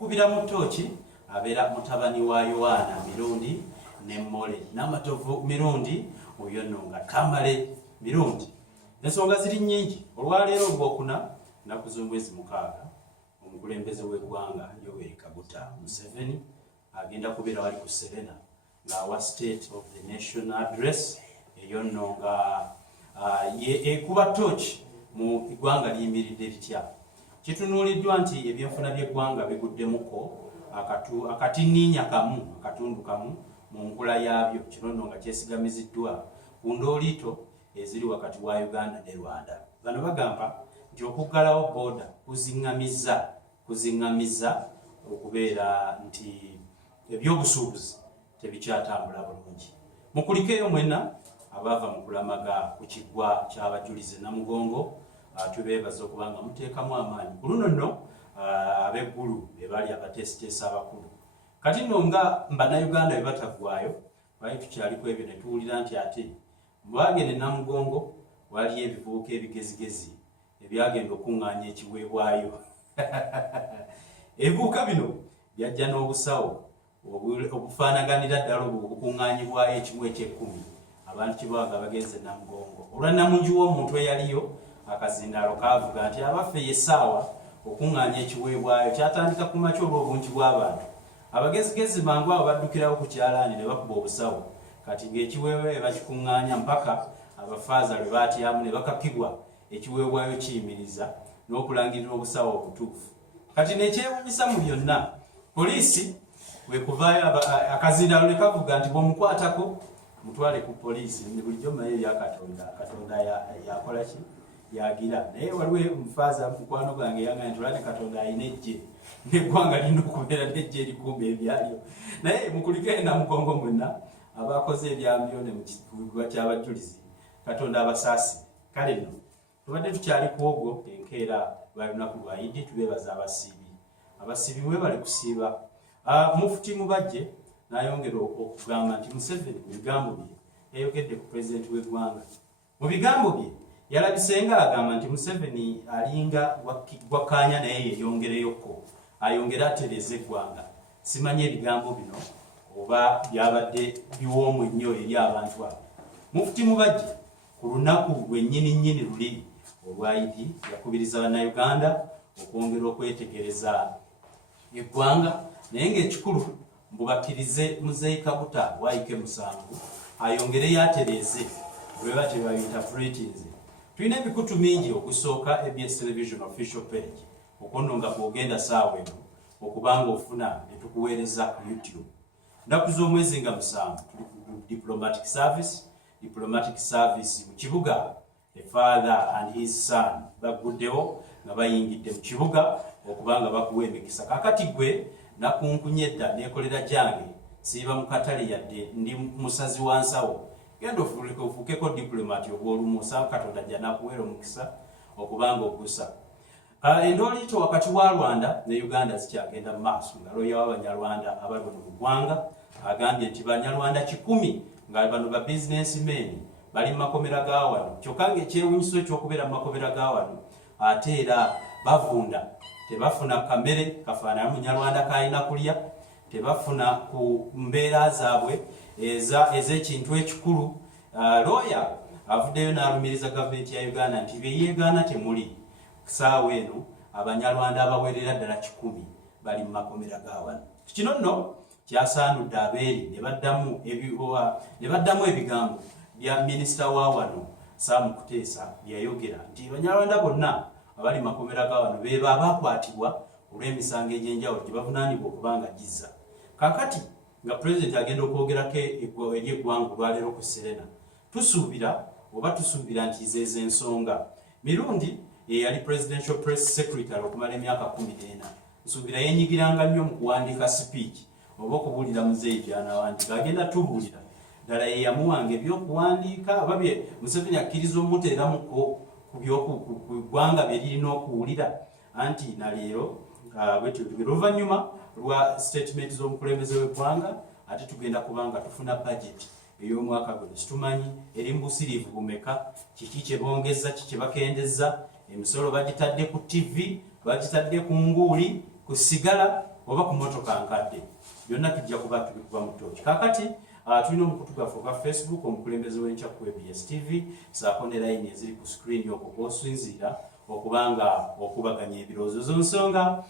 kubira mu ttooki abeera mutabani wa Yowaana Mirundi ne Mmole n'Amatovu Mirundi oyo nno nga Kamale Mirundi. Ensonga ziri nnyingi. Olwaleero Olwokuna nnaku z'omwezi 6 omukulembeze w'eggwanga Yoweri Kaguta Museveni agenda kubeera wali ku Serena ng'awa State of the Nation Address eyo nno nga ekuba ttooki mu eggwanga liyimiridde litya. Kitunuuliddwa nti ebyenfuna by'eggwanga biguddemuko akatinniinya kamu akatundu kamu mu nkula yaabyo, kino nno nga kyesigamiziddwa ku ndooliito eziri wakati wa Uganda ne Rwanda. Bano bagamba nti okuggalawo booda kuziŋŋamiza okubeera nti ebyobusuubuzi tebikyatambula bulungi. Mukulikeeyo mwenna abaava mu kulamaga ku kiggwa ky'abajulize Namugongo, tubeebaza okuba nga muteekamu amaanyi ku luno nno ab'eggulu be bali abateesiteesa abakulu. Kati nno nga Bannayuganda bwe bataggwaayo, twali tukyaliko ebyo ne tuwulira nti ate bagenda Namugongo waliyo ebivubuka ebigezigezi ebyagenda okuŋŋaanya ekiweebwayo. Ebivubuka bino byajja n'obusawo obufaanaganira ddala obukuŋŋaanyibwayo ekimu eky'ekkumi abantu kibaga bagenze Namugongo. Olwa Namungi w'omuntu eyaliyo akazindaalo kaavuga nti abaffe yessaawa okuŋŋaanya ekiweebwayo kyatandika ku makya olw'obungi bw'abantu. Abagezigezi mangu abo baddukirawo ku kyalaani ne bakuba obusawo, kati ng'ekiweebwayo bakikuŋŋaanya mpaka abafaaza lwe baatyamu ne bakakibwa ekiweebwayo kiyimiriza n'okulangirira obusawo obutuufu. Kati nekyewuunyisa mu byonna, poliisi bwekuvaayo akazindaalo ne kavuga nti bw'omukwatako mutwale ku poliisi. Bulijjo mmanyi ebya Katonda yakola ki yagira, naye waliwo omufaaza mukwano gwange yanga nti olwa ne Katonda alina ejje n'eggwanga lirina okubeera n'ejje erikuuma ebyalyo. Naye mukulikeyo Namugongo mwenna abakoze ebyambyone mu kiggwa ky'abajulizi, Katonda abasaasire. Kale nno tubadde tukyali ku ogwo enkeera lwa lunaku lwa Idi, tubeebaza abasiibi. Abasiibi mwe bali kusiiba. Mufuti Mubajje n'ayongera okugamba nti Museveni mu bigambo bye yayogedde ku pulezidenti w'eggwanga. Mu bigambo bye yalabisenga agamba nti Museveni alinga wakkaanya naye yeeyongereyoko ayongere atereeze eggwanga. Simanyi ebigambo bino oba byabadde biwoomu ennyo eri abantu abo. Mufuti Mubajje ku lunaku lwennyini luli olwa Idi yakubiriza Bannayuganda okwongera okwetegereza eggwanga, naye ng'ekikulu mbubakkirize Muzeeyi Kaguta waayike musanvu ayongereyo atereeze bwe bate babiyita ratings. Tulina ebikutu mingi okusooka ABS Television official page okono nga bw'ogenda saawa eno okubanga ofuna ne tukuweereza ku YouTube. Nnaku z'omwezi nga 7 tuli ku diplomatic service mu kibuga. The father and his son baguddewo nga bayingidde mu kibuga okubanga bakuwa emikisa. Kakati gwe nakunkunye edda neekolera gyange siiba mu katale yadde ndi musazi wa nsawo, genda ofuukeko diplomati ogw'olumusa Katonda ajja nakuweera omukisa okubanga ogusa. Endooliito wakati wa Rwanda ne Uganda zikyagenda mu maaso nga looya w'Abanyarwanda abali mu ggwanga agambye nti Banyarwanda 100 nga bano ba businessmen bali mu makomera ga wano. Kyokka ng'ekyewunyiso eky'okubeera mu makomera ga wano ate era bavunda, tebafuna kamere kafaanana Munyarwanda k'alina kulya, tebafuna ku mbeera zaabwe ez'ekintu ekikulu. Looya avuddeyo n'alumiriza gavumenti ya Uganda nti bye yeegaana temuli. Ssaawa eno Abanyarwanda abawerera ddala 10 bali mu makomera ga wano. Kino nno kyasaanudde abeeri ne baddamu ebigambo bya minisita wa wano Sam Kuteesa byayogera nti Abanyarwanda bonna abali mu makomera ga wano beeba abakwatibwa olw'emisango egy'enjawulo gye bavunaanibwa okubanga gizza. Kakati nga pulezidenti agenda okwogerako eri eggwanga olwaleero ku Serena, tusuubira nti zeeze ensonga. Mirundi yali presidential press secretary okumala emyaka 14. Nsuubira yeenyigiranga nnyo mu kuwandiika speech oba okubuulira Muzeeyi by'anawandiika. Agenda tubuulira ddala ye yamuwanga ebyokuwandiika aba bye Museveni akkiriza omuteeramu ku ggwanga bye lirina okuwulira. Anti naleero bwetyo tugenda oluvannyuma lwa statement z'omukulembeze w'eggwanga ate tugenda kubanga tufuna budget ey'omwaka guno. Situmanyi eri mu busiriivu bumeka, kiki kye bongezza, kiki kye bakendezza. Emisolo bagitadde ku TV, bagitadde ku nguuli, ku sigala, oba ku motoka nkadde byonna tujja kuba tubikuba mu tooki. Kakati tulina omukutu gwaffe ogwa Facebook omukulembeze w'enkya ku ABS TV saako ne layini eziri ku screen okwo kw'osinziira okubanga okubaganya ebirowoozo nsonga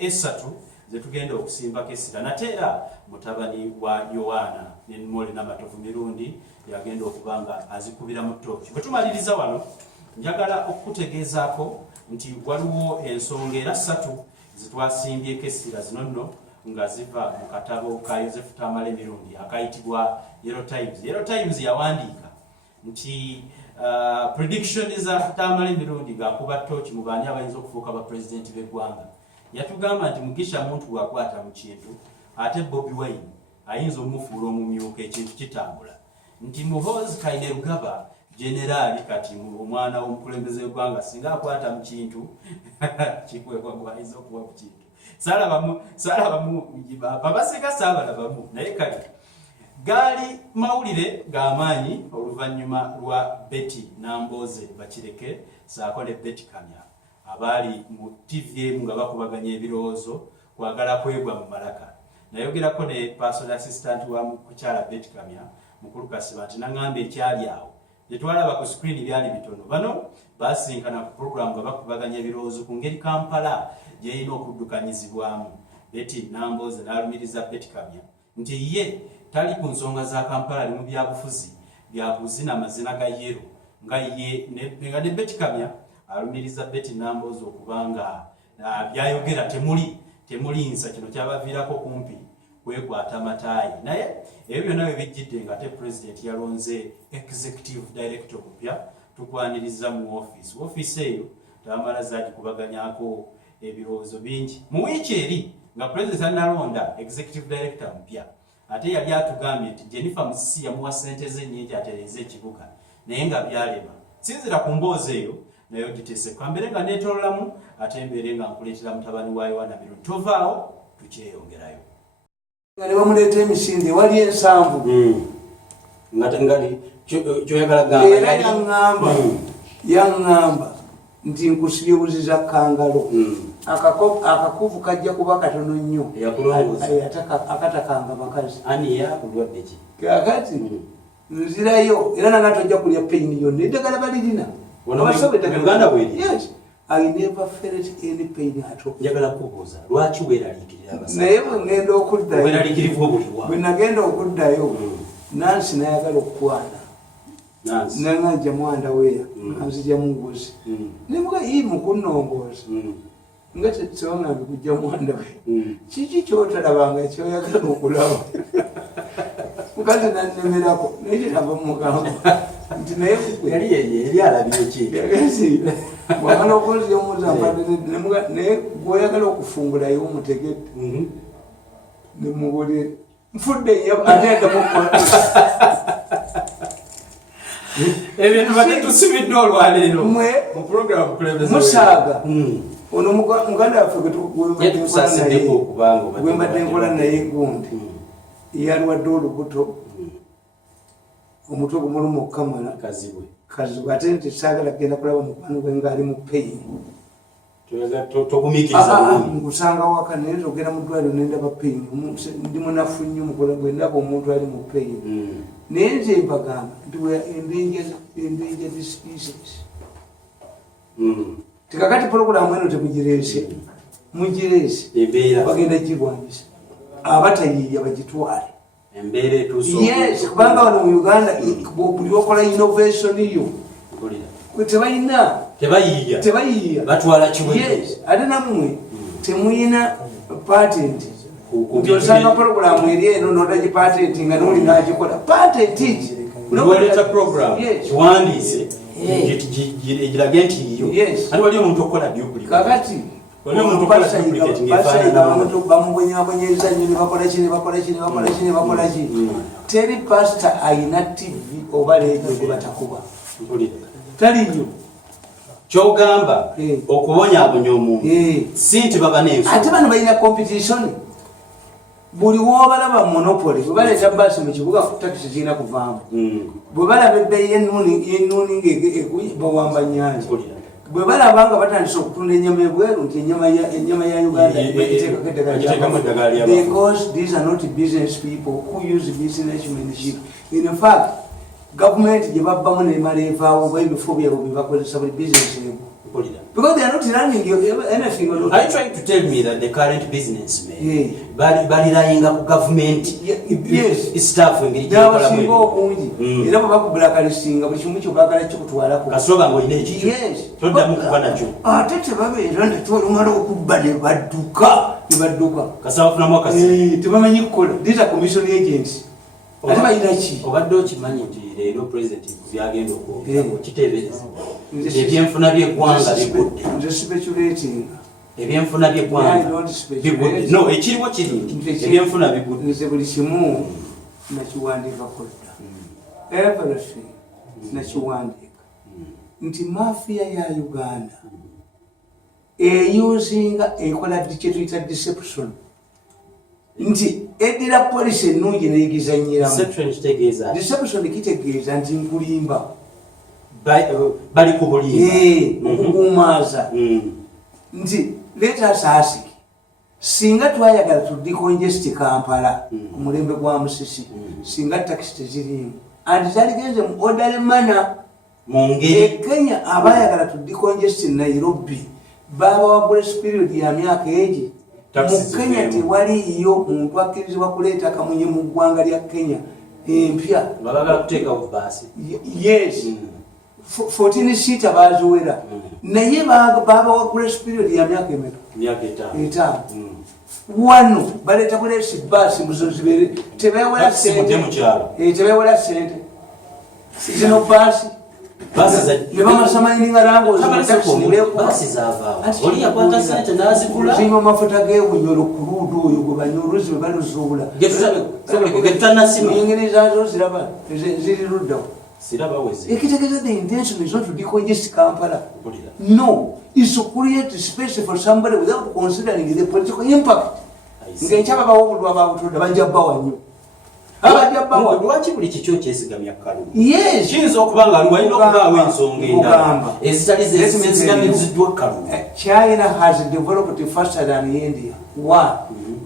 esatu ze tugenda okusimbako essira nate era mutabani wa Yowaana ne Mole Namatovu Mirundi yagenda okubanga azikubira mu tooki. Bwe tumaliriza wano njagala okukutegeezaako nti waliwo ensonga era ssatu zitwasimbyeko essira zino nno nga ziva mu katabo ka Joseph Tamale Mirundi akayitibwa Yellow Times. Yellow Times yawandiika nti prediction za Tamale Mirundi gakuba tooki mu baani abayinza okufuuka ba pulezidenti b'eggwanga. Yatugamba nti Mugisha muntu bw'akwata mu kintu ate Bobi Wine ayinza omufuula omumyuka ekintu kitambula. Nti Muhoozi Kainerugaba generali kati omwana w'omukulembeze w'eggwanga singa akwata mu kintu kikwekwa gwayinza okuba ku kintu. Salabamu babaseka saabalabamu naye kale gaali mawulire g'amaanyi oluvannyuma lwa Betty Nambooze Bakireke saako ne Betty Kamya abaali mu TVM nga bakubaganya ebirowoozo kwagala kwegwa mu malaka. Nayogerako ne personal assistant wa mukyala Betty Kamya mukulu Kasiba nti naŋŋamba ekyali awo bye twalaba ku screen byali bitono. Bano basinkana ku program nga bakubaganya ebirowoozo ku ngeri Kampala gyeyina okuddukanyizibwamu. Betty Nambooze n'alumiriza Betty Kamya nti ye tali ku nsonga za Kampala ali mu byabufuzi byakuzina amazina ga yero nga ye ne Betty Kamya alumiriza Betty Nambooze okubanga byayogera temuli nsa kino kyabaviirako kumpi kwekwata mataayi. Naye ebyo byonna bwe bijjidde nga te president yalonze executive director mupya tukwaniriza mu office eyo Tamala zaagikubaganyako ebirowoozo bingi. Mu wiiki eri nga president analonda executive director mupya ate yali atugambye nti Jennifer Musisi yamuwa ssente ze nnyingi atereeze ekibuga naye nga byalema. Sinzira ku mboozi eyo nayo giteese kambere nga neetoololamu ate mbeere nga nkuleetera mutabani wa Yowaana Mirundi. Tovaawo tukyeyongerayo. Nga ne bamuleeta emisinde wali ensanvu kyoyagala gamba era yaŋŋamba nti nkusiribuziza kangalo akakuvu kajja kuba katono nnyo akatakanga bakazi kakati nzirayo era nanga tojja kulya peyini yonna eddagala balirina. Yes, I never felt any pain at all. Njagala kubuuza lwaki weeraliikirira abasajja naye bwe ngenda okuddayo weeraliikirivu buli wa bwe nagenda okuddayo Nansi nayagala okukwana nanga nja mwanda weya nzija mungozi nemuga ii mukunnongooza nga tewangambe kujja mwanda we kiki kyotalabanga kyoyagala okulaba mukazi nannemerako naye kirava mugamba nti naye yali alabye ki wagala okunzia omuzampa naye gwoyagala okufungulayo omutegedde nemubulire nfudde ateegamukola ebintu bate tusibidde olwaleero mu program musaaga ono muganda waffe gwembadde nkola naye gundi yalwadde olubuto omutwe gumuluma okukamala kazibwe ate nti saagala kgenda kulaba mukwano gwe ngaali mu peyini nkusanga waka naye togenda mu ddwaliro nendaba peyini ndi munafu nnyo mukola gwe ndaba omuntu ali mu peyini naye nze mbagamba nti endangered species tikakati puroguramu eno temugireese mugireese bagenda gibwanyisa abatayiiya bagitwale yes kubanga wano mu Uganda buli okola innovation yo tebayiiya batwala kiwe ate nammwe temuyina patent nti osanga puroguramu eri eno notaji patent nga noli nagikola patent igi oleta program kiwandiise egirage nti iyo ate wali omuntu okola duplicate kakati bamubonyabonyeza nnyo nebakola ki teri pasita ayina TV oba leediyo gwe batakuba taliyo kyogamba okubonyaabonya omuntu si nti baba n'ensonga ate bano balina competition buli wobalaba monopoly bwe baleeta baasi mu kibuga takisi zirina kuvaamu bwe balaba ebbeeyi y'ennuuni bawamba nnyanja bwe balabanga batandise okutunda ennyama ebweru nti ennyama ya Uganda because these are not business people who use businessmanship. In fact, government gye babbamu nemala evaawo oba ebifo byabwe bye bakozesa buli business ebo. Because they are not running anything. Are you trying to tell me that the current businessmen balirayinga ku government staff engeri gyebasinga obungi era bwe bakubulakalisinga buli kimu kyobagala kikutwalako kasoga ng'olina ekikyo toddamu kuba nakyo ate tebabeera netwalumala okubba ne badduka kasabafunamu akasi tebamanyi kukola. These are commission agents. Ate balina ki obadde okimanyi nti leero president byagenda okukiteebereza ebyenfuna by'eggwanga bigudde nze speculatinga ebyenfuna by'eggwanga bigudde no ekiriwo kiri nti ebyenfuna bigudde nze buli kimu nakiwandiika kodda everything nakiwandiika nti mafiya ya Uganda eyuzinga ekola kyetuyita deception nti edira police ennungi neyigizanyiramu. Deception kitegeeza nti nkulimba bali ku bulimba okukuumaaza nti let us ask singa twayagala tudicongesti Kampala ku mulembe gwa Musisi singa takisi tezirimu and zaligenze mu orderly manner mu ngeri Kenya abayagala tudicongesti Nairobi baba wa grace period ya myaka egi mu Kenya tewaliyo muntu akkirizibwa kuleeta kamunye mu ggwanga lya Kenya empya babagala kuteekawo baasi yes 14 seat baziwera naye baba wa grace period ya myaka etaano wano baleeta kuleesi baasi muzozibere tebewera sente zino baasi nebamasamanyiringa langozima amafuta gebunyolo ku luudo oyo gwe banyoluzi bwe baluzuula engerizazo ziraba ziri luddawo ekitegeeza the intention is not to decongest Kampala. No, is to create space for somebody without considering the political impact. Ng'ekyaba bawobulwa abawutudde bajja bbawa nnyo. Lwaki buli kikyo kyesigamya Kalulu? Yes. Kiyinza okuba nga walina okubaawo ensonga endala ezitali zesigamiziddwa Kalulu. China has developed faster than India. Why?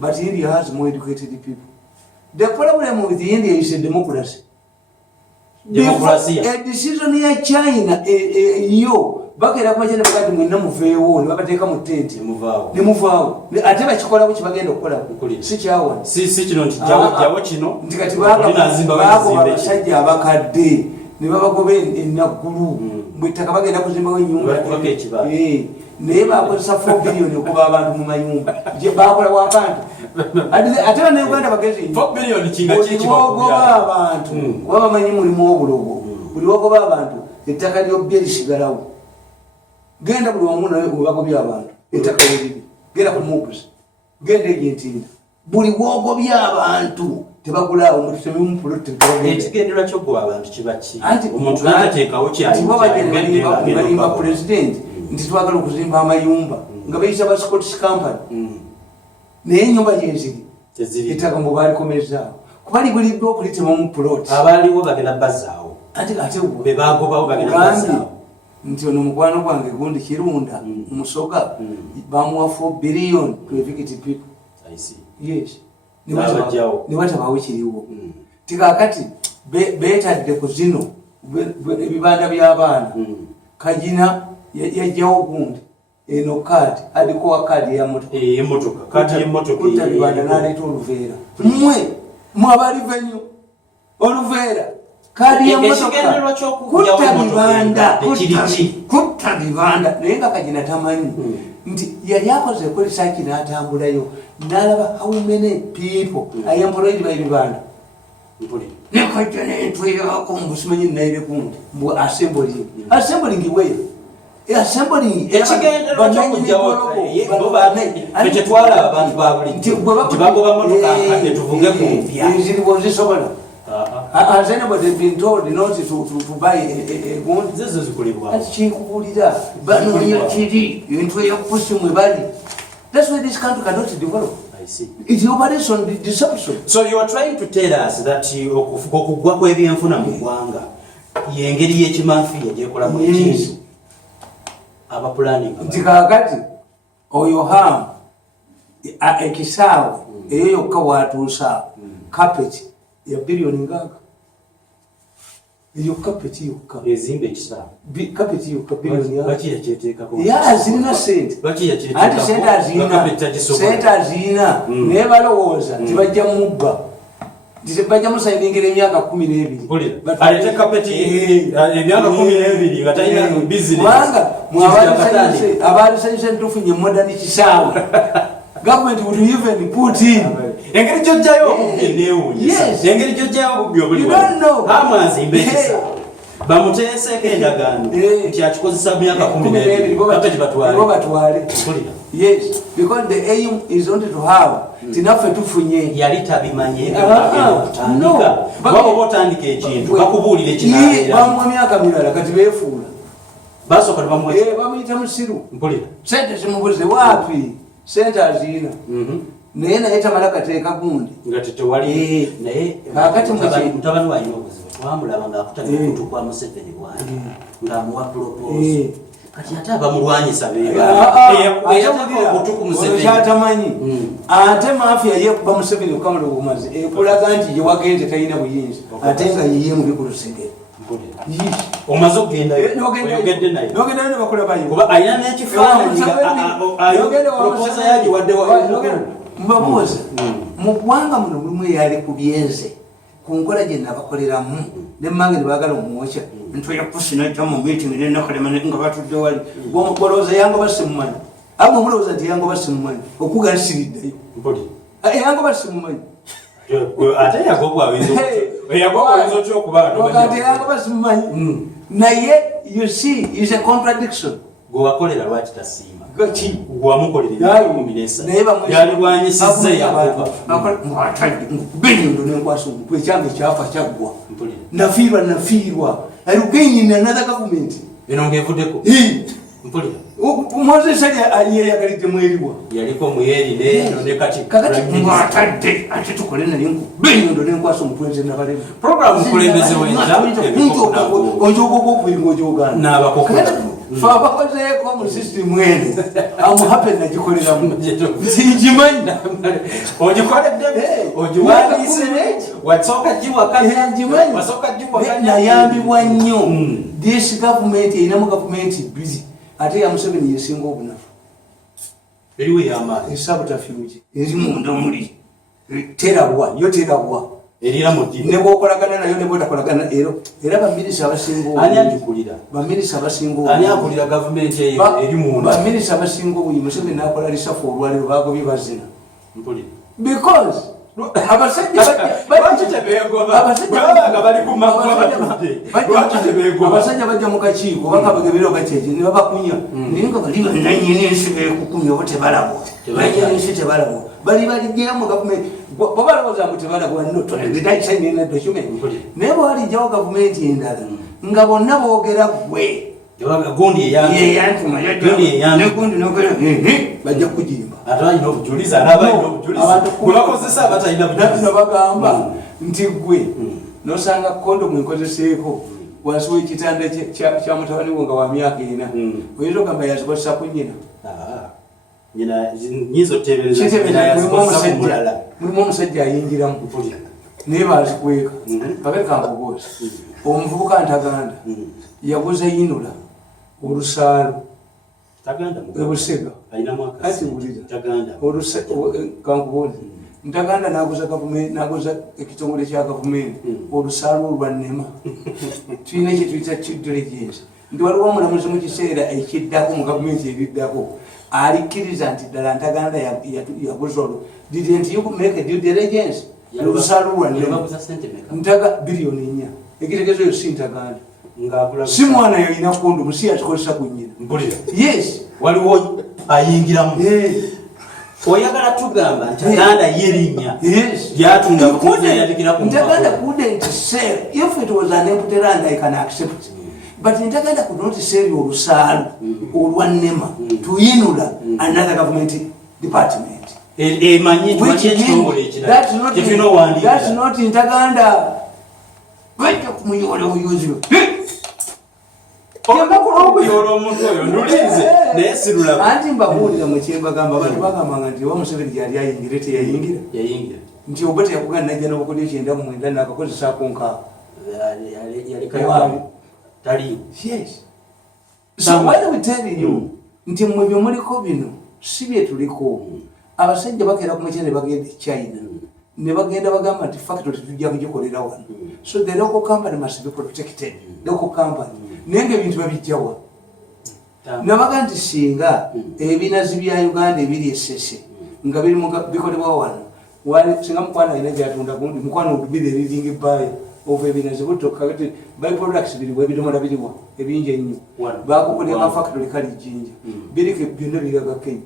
But India has more educated people. The problem with India is a democracy. A decision ya China yo bakera kwa cyane bakati mwina muveewo babateeka mu tent ne muvaawo ate bakikola ku kibagenda okukola si kyawa si kino nti jawo kino ndikati baako abasajja abakadde ne babagoba ennaggulu bwetaka bagenda kuzimbawo ennyumba naye bakozesa 4 billion okuba abantu mu mayumba bakola wakantu ate bana Uganda bagezi 4 billion kinga kikibagoba abantu kuba bamanyi mulimu obulogo buli wagoba abantu ettaka lyobye lisigalawo genda buli wamu nawe bagobya abantu ettaka liribi genda ku muguzi genda egentinda buli wogobya abantu tebagulaawo mututemimu puloti ekigendera kyoggoba abantu kibaki omuntu natateekawo kyalimba president nti twagala okuzimba amayumba nga bayisa ba Scottish Company naye ennyumba gyeziri ettaka mbu balikomezaawo kuba liguliddwa okulitemamu puloti abaaliwo bagenda bazaawo ate bebagobawo bagenda bazaawo nti ono mukwano gwange gundi Kirunda Musoga bamuwa 4 billion to evict people. Yes. Niwatabawo kiriwo tikakati beetadde ku zino ebibanda by'abaana Kajina yajjawo gundi eno kadi alikuwa kadi ya motoka kadi ya motoka kutabibanda naleeta Oluveera mwabali venue Oluveera kadi ya motoka kutabibanda naye nga Kajina tamanyi nti yali akoze research n'atambulayo n'alaba how many people are employed by Uganda nekajja netweyako mbusimanyi naire kundi mbu assembling way assembling ekigendera kyokujjawo tetwala abantu babulijjo tibagoba motoka akadde tuvuge ku mpya ziriwo zisobola. Has anybody been told not to buy a gun? This is Kulibwa. That's Chikubulida. But no, you're TD. You into your pushing with body. That's why this country cannot develop. I see. It operates on the deception. So you are trying to tell us that okugwa kw'ebyenfuna mu ggwanga y'engeri y'ekimafiya gy'ekola mu kintu. aba planning ntikakati oyo ham ekisaawe eyo yokka watuusa carpet ya bilioni ngaka eyo carpet yokka ezimbe ekisaawe carpet yokka bilioni baki yakyeteekako ya zirina sente baki ati sente azina naye balowooza tibajja mubba bajja musainingira emyaka 12 alete kapeti emyaka 12 nga talina business kubanga abalisanyusa ntufunye modern kisaawe government would even put in engeri gyojjayo neewuunyisa engeri gyojjayo obubbi obuli amazimbe ekisaawe bamuteeseko endagaano nti akikozesa myaka 12 kapeti batwale. Yes, because the aim is only to have tinaffe tufunye yali tabimanye okutandika baba botandika ekintu bakubuulira ekinaabira bamwa myaka mirala kati beefuula basooka bamuyita musiru mpulira sente zimubuze waapi sente azina naye tamala kateeka gundi nga tetewali naye kakati mutabani walina obuzibu twamulaba ng'akutamya kutu kwa Museveni bwange ng'amuwa propose kati ate abamulwanyisa bekyatamanyi ate mafia yekuba Museveni okukamala obumazi ekulaga nti gyewagenze talina buyinza ate nga yiye mubi ku lusege omaze okugendayoogedde naye nogendayo nebakulabayo kuba alina n'ekifaananyi proposa yagiwadde mbabuuza mu ggwanga muno mulimu eyali ku byenze ku nkola gye nabakoleramu nemmange nebagala omwokya ntoya pusinajja mu meeting nenakalema nga batudde wali bolowooza yango basimumanyi abo mulowooza nti yango basimumanyi okuga nsiriddeyo yango basimumanyi ate yagobwawiza yango basimumanyi naye you see is a contradiction gwewakolera lwaki tasiima gaki yalirwanyisizza yakubenyondo nenkwasa omutwe ekyange kyafa kyaggwa nafiirwa alugainyi another government eno ngaevuddeko mpulira Moses yayagalidde mweriwa yaliko mweri neno ne kati kakati mwatadde ate tukole naye benyondo nenkwasa omutwe nze nabalema program kulembeze wenja ojogogokuinga ojogana n'abakokola fa bakozeeko mu system eno amuhape nagikoleramu njimanyi ogikoledde ogiwandiise wasooka nayambibwa nnyo this government erinamu gavumenti busy ate ya Museveni yesinga obunafu eriwe y'amaanyi esabutafiuki eri munda muli terabwa erira mu ddi ne bwokolagana nayo ne bwotakolagana era baminisita abasinga ani agikulira baminisita abasinga ani akulira gavumenti eyo eri munda baminisita abasinga obuyi Museveni nakola lisafu olwaliro bagobye bazina mpulira because abasajja bajja mu kakiiko bakabagebera gakyeki ne babakunya naye nga bali bananyini ensi bekukumya oba tebalabwa nanyini ensi tebalabwa bali balijjayo mu gavumenti bobalowooza mbu tebalabwa notonaitakisanina document naye bwalijjawo gavumenti endala nga bonna boogera gwe gundi eyantuma negundi nogera bajja kujimba atalina obujulizi anabalina obujulizi bwebakozesa abatalina bujulizi bagamba nti gwe nosanga kondomu enkozeseeko wansi w'ekitanda kya mutabani wo nga wa myaka 4 oyinza ogamba yazikozesa ku nyina mulimu omusajja ayingiramu naye bazikweka kabekankubuuza omuvubuka ntaganda yaguza yinula olusaalo ebusega ati wulira kankubuuza ntaganda naguza ekitongole kya gavumenti olusaalo olwannema tulina kyetuyita diligence nti waliwo omulamuzi mu kiseera ekiddako mu gavumenti eriddako alikkiriza nti ddala ntaganda yaguza olwo didn't you make a due diligence olusaalo olwannema ntaga bilioni 4 ekitegezo eyo si ntaganda si mwana yalina kondomu si yakikozesa ku nyina yes waliwo ayingiramu oyagala tugamba ntaganda yerinnya ntaganda couldn't sell if it was an empty land I can accept but ntaganda could not sell olusaalo olwannema tuyinula another government department that's not ntaganda bajja kumuyola oyozio okuyoola omuntu oyo ndulinze naye sirulaba anti mbabuulira mu kyembagamba abantu bagambanga nti oba Museveni gyali ayingira teyayingira nti oba teyakugana najja n'obukodyo ekyenda mu mwenda naakakozesaako nkaaga yalekayo tali yes so why are we telling you nti mmwe bye muliko bino si bye tuliko abasajja bakeera ku mukye ne bagenda e China ne bagenda bagamba nti factory tujja kugikolera wano so the local company must be protected local company naye ng'ebintu babijjawa nabaga nti singa ebinazi bya Uganda ebiri esese nga bikolebwa wano singa mukwano alina gyatunda gundi mukwano okubira eriringa ebbaaya ova ebinazi butoka kati by products biriwa ebidomola biriwa ebingi ennyo bakukolera amafactory kali jjinja birike byonna biraga Kenya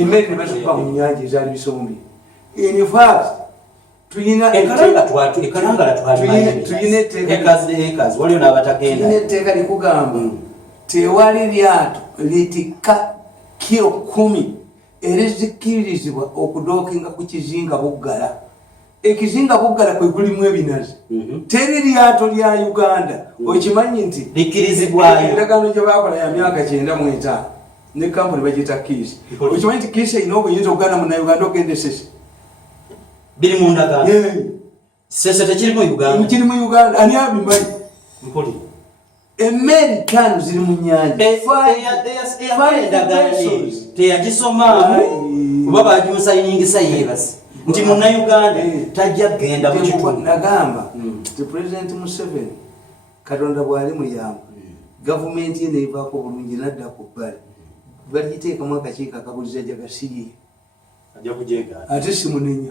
emmere ne bazikuba mu nnyanja ezaali bisombye in fact tulina etteeka likugamba tewali lyato litikka kilo 10 erizikirizibwa okudookinga ku kizinga Buggala ekizinga Buggala kwe kulimu ebinazi teri lyato lya Uganda okimanyi nti likirizibwayo endagaano gye baakola ya myaka 95 ne kampuni bagiyita Kiisi okimanyi nti Kiisi erina obuyinza okugenda mu Uganda okende sese biri mu ndagaano sese tekiri mu Uganda kiri mu Uganda ani abimanyi mpoli emmeri ttaano ziri mu nnyanja teyagisomaamu kuba bagimusayiningisa yeebasi nti munnayuganda tajja kgenda mu kitundu nagamba ti President Museveni Katonda bw'ali muyamba gavumenti ye neevaako bulungi nadda ku bbali bagiteekamu akakiiko akabuliza jagasiriye ate simunenya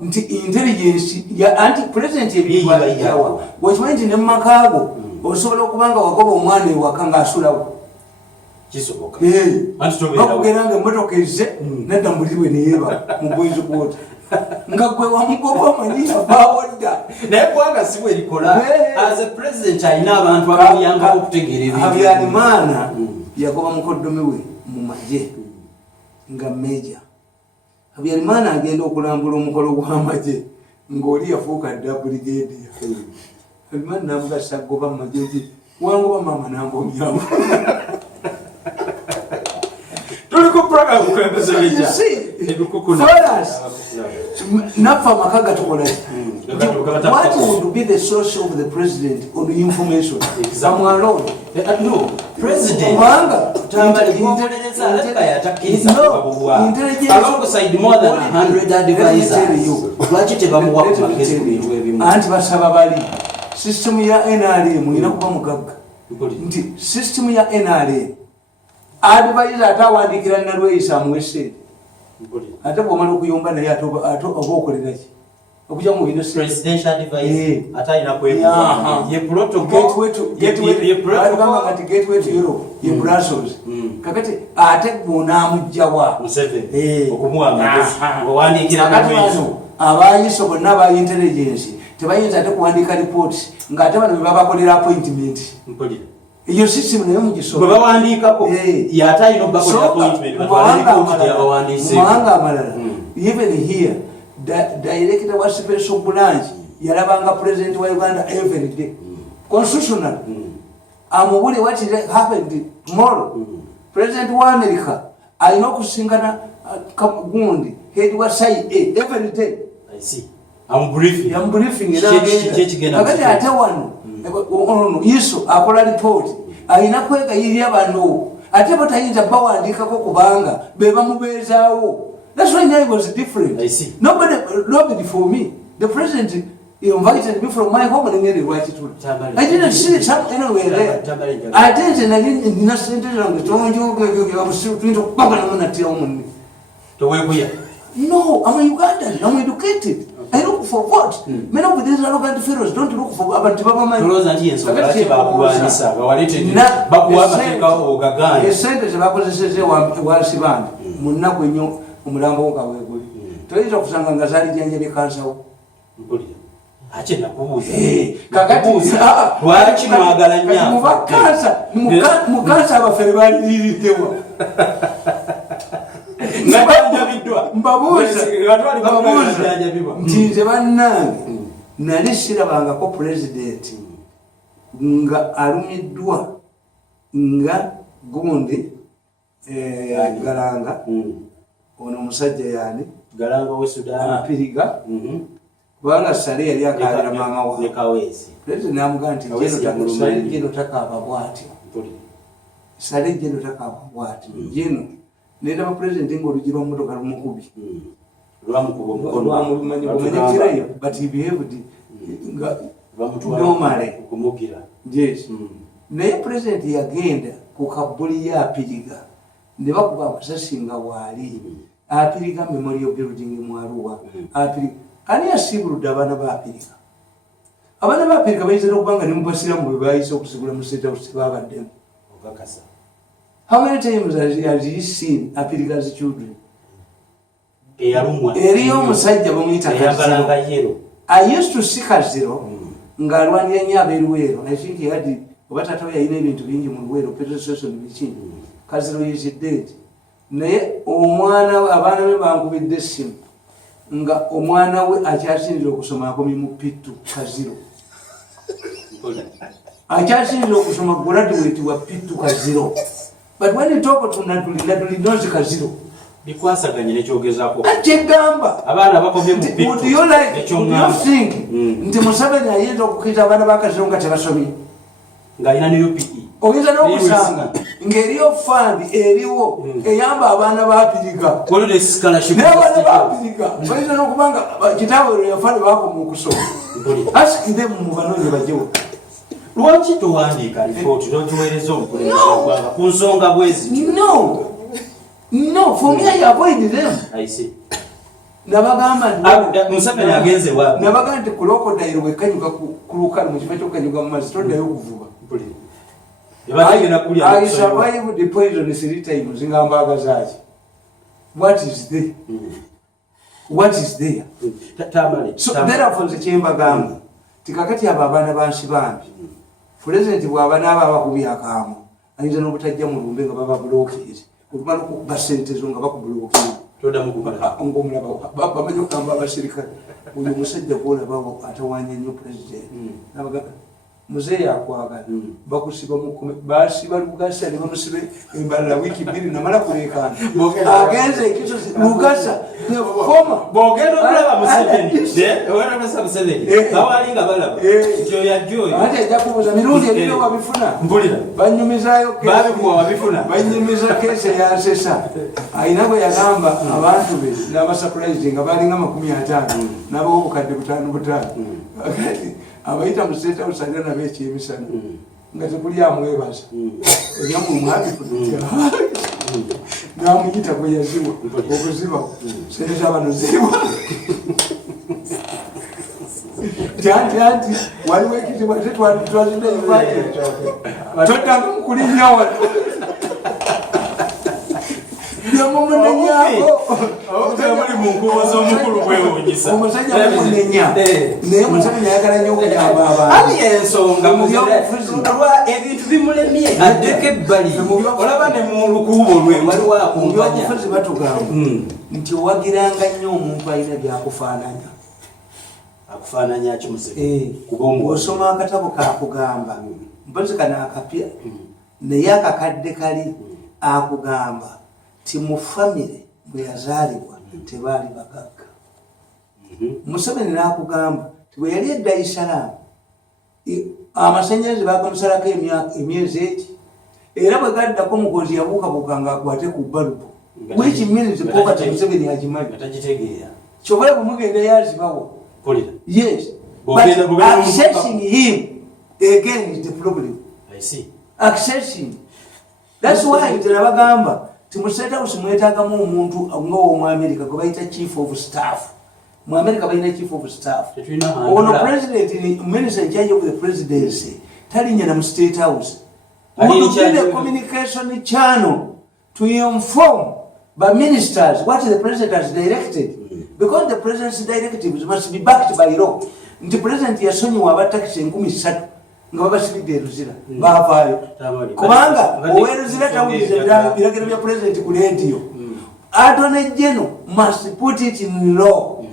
nti intelligence anti president ebintu wakimanyi nti ne mu makaago osobola okubanga wagoba omwana ewaka ng'asulawo bakugera nga emmotoka ezze nadda mulirwe neyeeba mu bwezi bwota nga gwe wamugoba omanyiya bawodda naye kubanga si bwe likola as a president alina abantu abamuyambako okutegeera ebintu Habyarimana yagoba mukoddomi we mu magye nga meja Habyarimana agenda okulambula omukolo gw'amagye ng'oli yafuuka dda brigadier Habyarimana namugasa goba mu magye nti wangoba maama nangomyamu tuliko program kwembeze bija naffe amaka gatukola what would be the source of the president on the information samwalo no president kubanga alongside more than 100 advisors lwaki tebamuwa ku magezi ku bintu ebimu anti basaba bali system ya NRM ina kuba mugagga nti system ya NRM advisor atawandikira nalweyisa amwese ate bwomala okuyomba naye ate oba okoleraki okujja mu presidential advisor atayina ye gateway to Europe ye Brussels kakati ate bonamujjawa okumuwa amagezi owandikira nalweyisa abayiso bonna aba intelligence tebayinza ate kuwandika reports ng'ate bano bebabakolera appointment iyo system nayo mugisoma bwe bawandiikako yatayina okubakolera appointment mumawanga amalala even here director wa special branch yalabanga president wa Uganda every day constitutional amubuli what happened tomorrow president wa America alina okusingana gundi head wa side every day I see I'm briefing agati ate wano iso akola report alina kwegayirira bano ate batayinza bawandikako kubanga beba mubeezaawo. That's why I was different. I see. Nobody for me. The president invited me from my home and made it right to it. I didn't see it anywhere there. I didn't, and I didn't on the throne. I was still doing no, I'm a Ugandan. I'm educated. I look for what? Many of these arrogant fellows don't look for about Baba. Umulambo ukaweguli toyita kusanga ngazali janje bikansawo ache nakubuza kakati wachi mwagala nya mubakansa mukansa abafere bali litewa ngabanja bidwa mbabuza ngabanja bidwa ntinze bannange nali sirabanga ko president nga alumiddwa nga gundi Galanga ono musajja yani Galanga we Sudan apiriga wala sale yali akabira mama wa nekawezi leti namuganti jeno takaba bwati sale jeno takaba bwati jeno nenda ma president ngorujiro mutoka mukubi lwamukubo mukono wamumanyi kumanyikirayo but he behaved nga normally kumugira yes naye president yagenda ku kabuli ya apiriga ne bakuba abasasinga waali apiriga memorial building mu Arua apiriga ani asibuludde abaana ba apiriga abaana ba apiriga bayinza okubanga ne mubasira mu bebayise okusibula mu state house babaddemu okakasa. How many times has he seen apiriga's children? Eriyo omusajja bamuyita Kaziro. I used to see Kaziro ng'alwanira nnyo ab'Eluweero. I think he had oba taata we yalina ebintu bingi mu Luweero petrol station biki. Kaziro is dead. Naye omwana abaana be bankubidde essimu nga omwana we akyasinzira okusoma akomye mu Pittu Kaziro. Akyasinzira okusoma graduate wa Pittu Kaziro. But when you talk to Naduli knows Kaziro. Bikwasaganye nekyogezako akigamba abaana bakomye mu Pittu. Would you think nti Museveni ayinza okukita abaana ba Kaziro nga tebasomye ng'alina ne UPE oyinza n'okusanga ng'eriyo fund eriwo eyamba abaana ba Apiriga n'abaana ba Apiriga bayinza n'okubanga kitaawe yafale baakoma okusoma asikide mu banoonyi bajjewo. Lwaki towandiika alipooti n'ogiweereza omukulembeze w'eggwanga ku nsonga bwezi? No, for me I avoid them. I see. Nabagamba Museveni agenze wa. Nabagamba nti crocodile wekanyuka ku lukalu mu kifo ky'okanyuga mu mazzi toddayo okuvuba. I survived the poison 3 times ngamba zaaki. What is there? What is there? So therefore nze kyembagamba tikakati abo abaana bansi bambi president bw'aba n'aba bakubya akaamo ayinza n'obutajja mu lumbe nga baba blockade okumala okuba sente zo nga bakubulokira ng'omulaba bamanyi okugamba abasirikale oyo omusajja gw'olabawo atawanya nnyo president muzeeyi akwagala bakusiba basiba Lugasa ne bamusiba embalala wiiki 2 namala kuleekaana agenze ekisozi Lugasa bogenda okulaba Museveni bawalinga balaba kyoyajjoyo ate ajja kubuuza mirundi ebiro wabifuna banyumizaayo babikuwa wabifuna banyumiza keesi yansesa ayina bwe yagamba abantu be n'abasapulayizi nga balinga 50 n'abawo obukadde 5 abayita mu state house alina nabo ekyemisana nga tekuli amwebaza olyamumwabifudutya namuyita gwe yaziwa okuziba sente zabanozibwa anti waliwo ekitibwa tetwazidde toddange mukulinnya wano omusajja bamunenya naye Museveni ayagala nnyo okuyamba abantu ebintu bimulemye addeko ebbali olaba ne mu lukuubo lwe waliwo akumbanya batugamba nti owagiranga nnyo omuntu alina byakufaananya akufaananya ki Museveni osoma akatabo kakugamba mpozi kana akapya naye akakadde kali akugamba ti mu famire bwe yazaalibwa tebaali bagagga. Museveni n'akugamba ti bwe yali edda Isalamu amasannyalaze bagamusalako emyezi eki era bwe gaddako mukozi yabuukabuuka ng'akwate ku balubu which means poverty Museveni agimanyi kyobala bwe mugenda yazibawa yes but accessing him again is the problem. I see. Accessing, that's why nabagamba mu State House mwetaagamu omuntu ng'omu America gwe bayita chief of staff. Mu America bayina chief of staff. Ono president, minister in charge of the presidency, talinnya na mu State House. Would be the communication channel to inform by ministers what the president has directed. Because the president's directives must be backed by law. The president yasonyiwa abatakisi 13,000 nga babasibidde eruzira baavaayo kubanga oweruzira tawulize biragiro bya president ku radio. Attorney General must put it in law.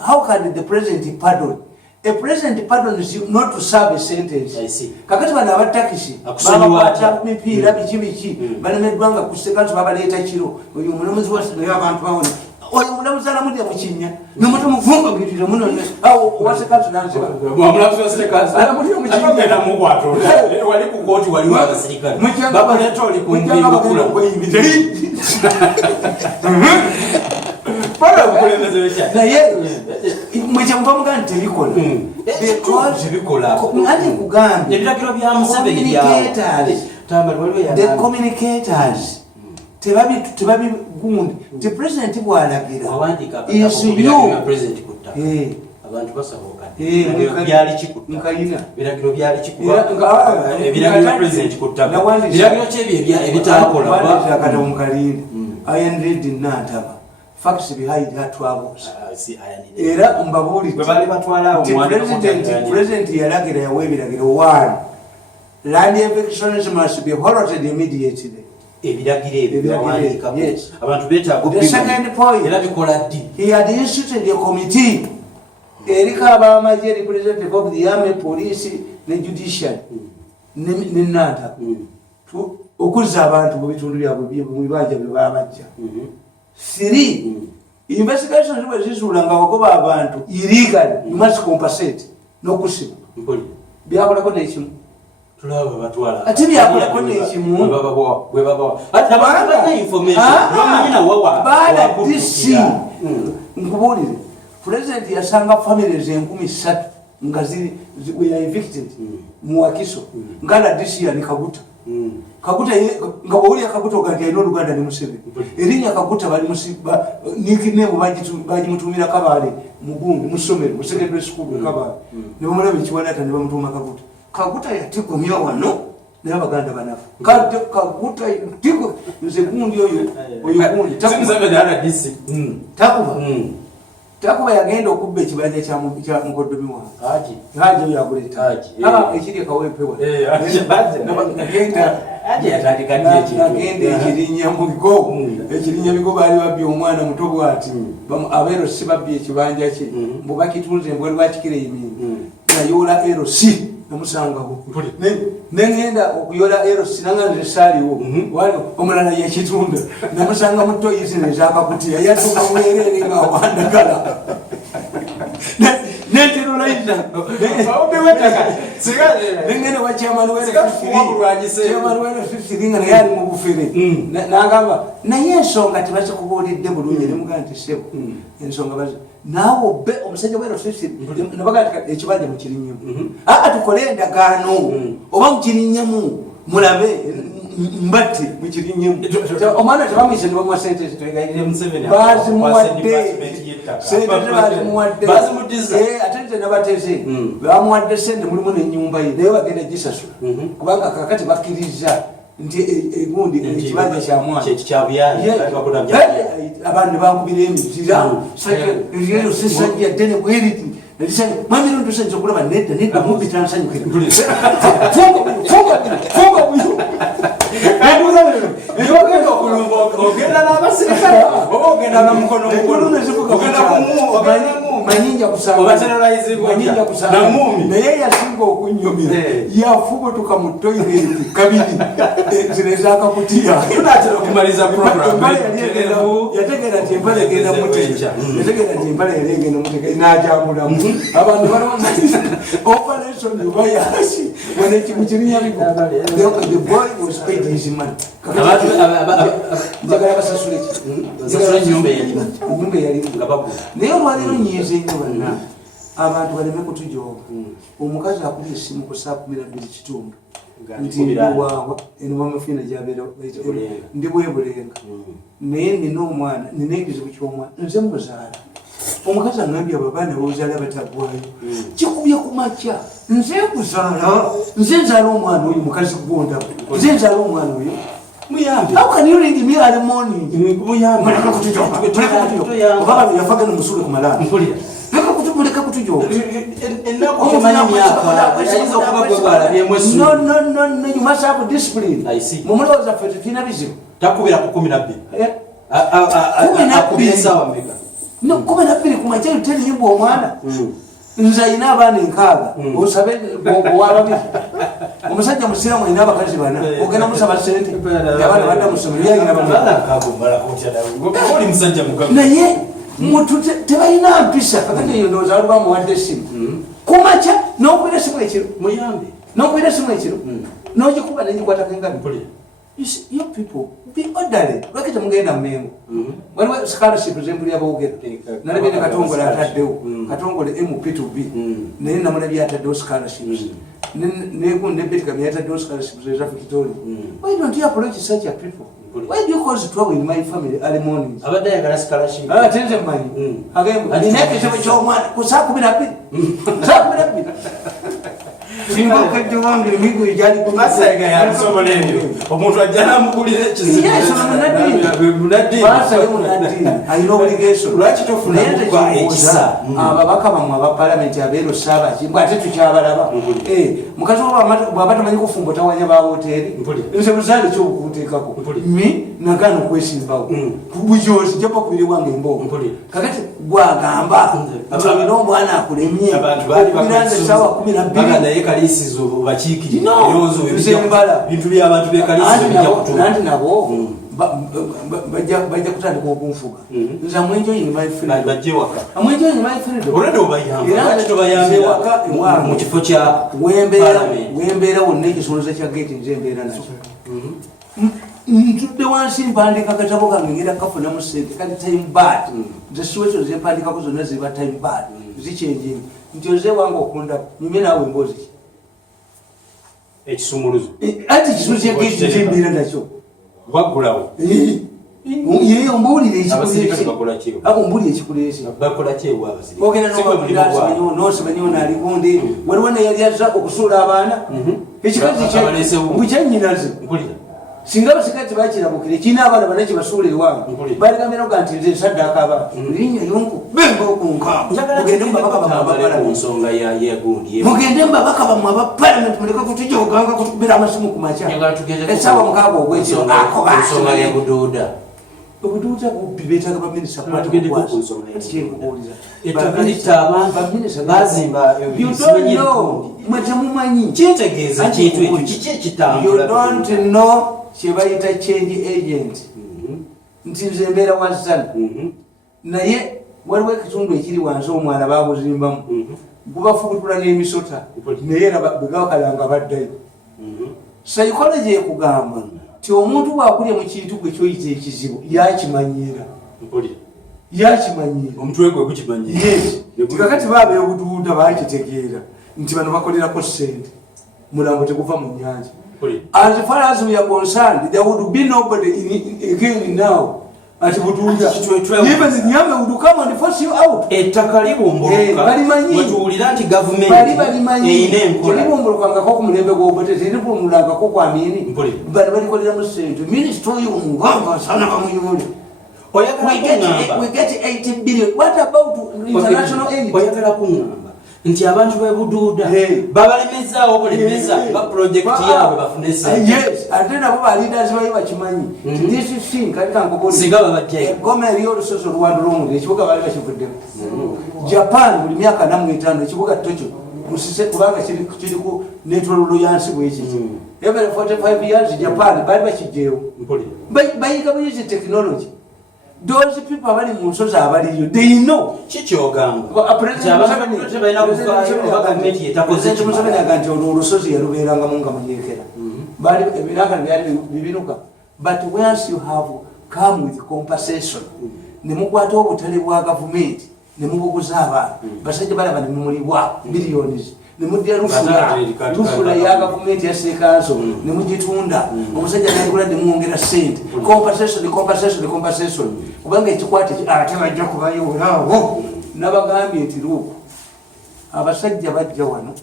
How can the president pardon a president pardons you not to serve a sentence. I see. Kakati bana abatakisi babakwata mipiira biki balemeddwanga kusekanso babaleeta kiro oyo omulamuzi naye abantu bawona oyo omulamuzi alamudde mu kinnya nomuto muvumba gwitire muno wasekanso nansiba omulamuzi wasekanso alamudde mu kinnya mukwato wali ku kooti wali wa basirikale babaleta oli ku mbingo kula naye mwekyamuva mugandi tebikola ati kugambye the communicators tebabigundi ti president bwalagira abantu basaboka byali kikuta biragiro byali kikuba biragiro president kutaka biragiro kyebyo ebitakola bakata omukalinde iron ready nataba facts behind that troubles era mbabuli bali batwala president yalagira yawebiragiro one land evictions must be halted immediately abantu betaaga era bikola ddi he had instituted a committee erika abamaje representative of the army police ne judiciary ne nata okuzza abantu mu bitundu byabwe mu bibanja bye babajja 3 investigations were zisula nga wagoba abantu illegal you must compensate nokusiba byakolako nekimu tulaba batwala ati byakolako nekimu bwe ati bana information bamanyina wawa bala DC nkubulire president yasanga families 13 nga ziri we are evicted mu Wakiso ngala DC ya nikaguta kaguta nga bawuli akaguta ogandi ayino Luganda ne Museveni erinya kaguta bali musiba nikine bajimutumira kabale mugungu musomero mu secondary school kabale ne bamulabe kiwalata ne bamutuma kaguta yatiko myo wano ne Abaganda banafu kaguta tiko nze gundi oyo gundi takuba dala DC takuba yagenda okubba ekibanja kya mukoddomi wange haji yakuleta ekiri kawepewa nagenda ekirinya mubigo ekirinya bigo baali babbye omwana muto bwati abeero si babbye ekibanja kye mbubakitunze mbwe lwakikira emini nayola LC namusangaho nengenda okuyola LC nanganze saaliwo omulala yekitunda namusanga muto yizineza akakutiya yatuka mwerere nga wandagala nentirulaita nengene wa chairman wele 50 nga yali mu bufere nagamba naye ensonga tebakikubulidde bulungi nemugaa nti sebo ensonga bazi nawo be omusajja wele 50 nabaga ekibanja mukirinyemu tukole endagaano oba mukirinyemu mulabe mbatti mukirinyemu omwana tebamwise nebamwa sente ate nabateze bamuwadde sente mulimu nenyumba ye naye bagenda gisasula kubanga kakati bakkiriza nti egundi ekibanja kyamwana abantu nebakubira emitira ero sesajja ddene bweriti mwamiro ntusenza okulaba nedda mubita nsanyukira funga buyo ogenda n'abasirikale oba ogenda na mukono manyinja kusanga naye yasinga okunyumira yafubutuka mu toilet kabiri zirezakakutiya yategera nti empale egenda muteja najamulamu abantu balowooza operation yubayasi wanekimu kirinya bigo the boy was paid his money njagala basasule nyumba yalimu naye olwaliro nyiiza ennyo bonna abantu baleme kutujooga omukazi akubye essimu ku saa 12 kitundu nti ndiwawa enumamafina gyabeera ndi bwebulenga naye nina omwana nina ekizibu ky'omwana nze muzaala omukazi angambye ababaana bozaala batagwayo kikubye ku makya nze kuzaala nze nzaala omwana oyo mukazi kugonda nze nzaala omwana oyo muyambe how can you ring me early morning muyambe obaba yafaga n'omusule ku malala muleka kutujoga no you must have discipline mumulowooza ffe tetulina bizibu takubira ku 12 akubira esaawa mbega no 12 ku makya yuterinyibwa omwana nze ayina abaana enkaaga osabe owalabira omusajja musiramu ayina abakazi bana ogenda musaba sente abaana badda musomero naye muntu tebalina mpisa kakati eyo ndowooza ali bamuwadde essimu kumakya n'okwira essimu ekiro n'okwira essimu ekiro n'ogikuba nengikwatako engabi. You people be orderly. Lwaki mugenda mmengo waliwo scholarship zempulira boogera nalabye ne Katongole ataddewo Katongole MP2B naye namulabye ataddewo scholarships ne Betikam yataddewo scholarships eza Victoria. Why don't you approach such a people? Why do you cause trouble in my family early mornings? Abadde ayagala scholarship tenze mmanyi alina ekizibu ky'omwana ku saa 12 saa 12 singa okajja wange emigo egyali kumasayga yasobola ebyo omuntu ajja namugulira ekizibu alina obligation. lwaki tofuna ekisa ababaka bamwe aba palamenti abeero saabakibwa ate tukyabalaba mukazi bwaba tamanyi kufumba otawanya ba woteeri nze buzaale kyobukuteekako nagaana okwesimbawo bujozi japa kubiri wange emboogo kakati gwagamba olina omwana akulemye okubiranze essaawa 12 kalisizo bakiikiri bintu by'abantu nanti nabo bajja kutandika okunfuga nze amwenjoyini mu kifo kya wembeera wonna ekisoloza kya gate nze embeera nakyo ntudde wansi mpandika akatabo kange ngenda kafunamu sente kati time bad nze situation zempandikako zonna ziba time bad zikyenjini nti oze wange okunda nyumye naawe mbozi ekisumuluzo ati ekisumuluzo kyageti nzembeera nakyo bagulawo ye ombuulire ekikulesi ogenda nosimanyiwo naaligundi waliwo neyali aza okusuula abaana ekikazi bukyenyinaze singa abasikazi bakirabukire kirina abaana bana kyebasuula ewange baligambiraga nti nze nsaddaaka abantu linnya yonku bemba okunkamugende mubabaka bamwe aba palamenti muleke kutujoganga kutubira amasimu ku makya essaawa mukaaga ogwekiro obuduuda bubbi beetaga baminisita mwe temumanyi kitegeeza kintu kiki ekitambula kyebayita change agent nti nze mbeera wazana naye waliwo ekitundu ekiri wansi omwana babuzimbamu gubafubutula n'emisota naye bwegakalanga baddayo psychology ekugamba ti omuntu bwakulya mu kintu gwe kyoyita ekizibu yakimanyira omutwe gwe gukimanyira kakati baabeera obuduuda bakitegeera nti bano bakolerako sente mulambo teguva mu nyanja. As far as we are concerned, there would be nobody again now at Bududa. Even the Nyame would come and force you out. Government. We get 80 billion. What about international aid? Nti abantu bebuduuda babalemezaawo okulemeza ba project yaabwe bafune sente. Yes, ate nabo ba leaders bayi bakimanyi. This is thing kali kankoboli. Singa babajja. Goma eriyo olusoso lwadulungu ekibuga bali bakivuddemu. Japan buli myaka namu 5 ekibuga Tokyo musise kubanga kiri ku network yansi bweki. Every 45 years Japan bali bakijeewo. Bayiga bayize technology. Those people are in Musosa Abadi, they know. Chichogam. But once you have come with compensation, Nemukwato will tell you what government, Nemukuzava, Basajabara, Nemuriwa, billions. Nemudia Rufula Yaga government Yasekazo, Nemujitunda, Osaja Nagura de Mungera Saint, compensation. Ubanga chikwati atema jakuba yo nawo nabagambi etiruko abasajja bajja wano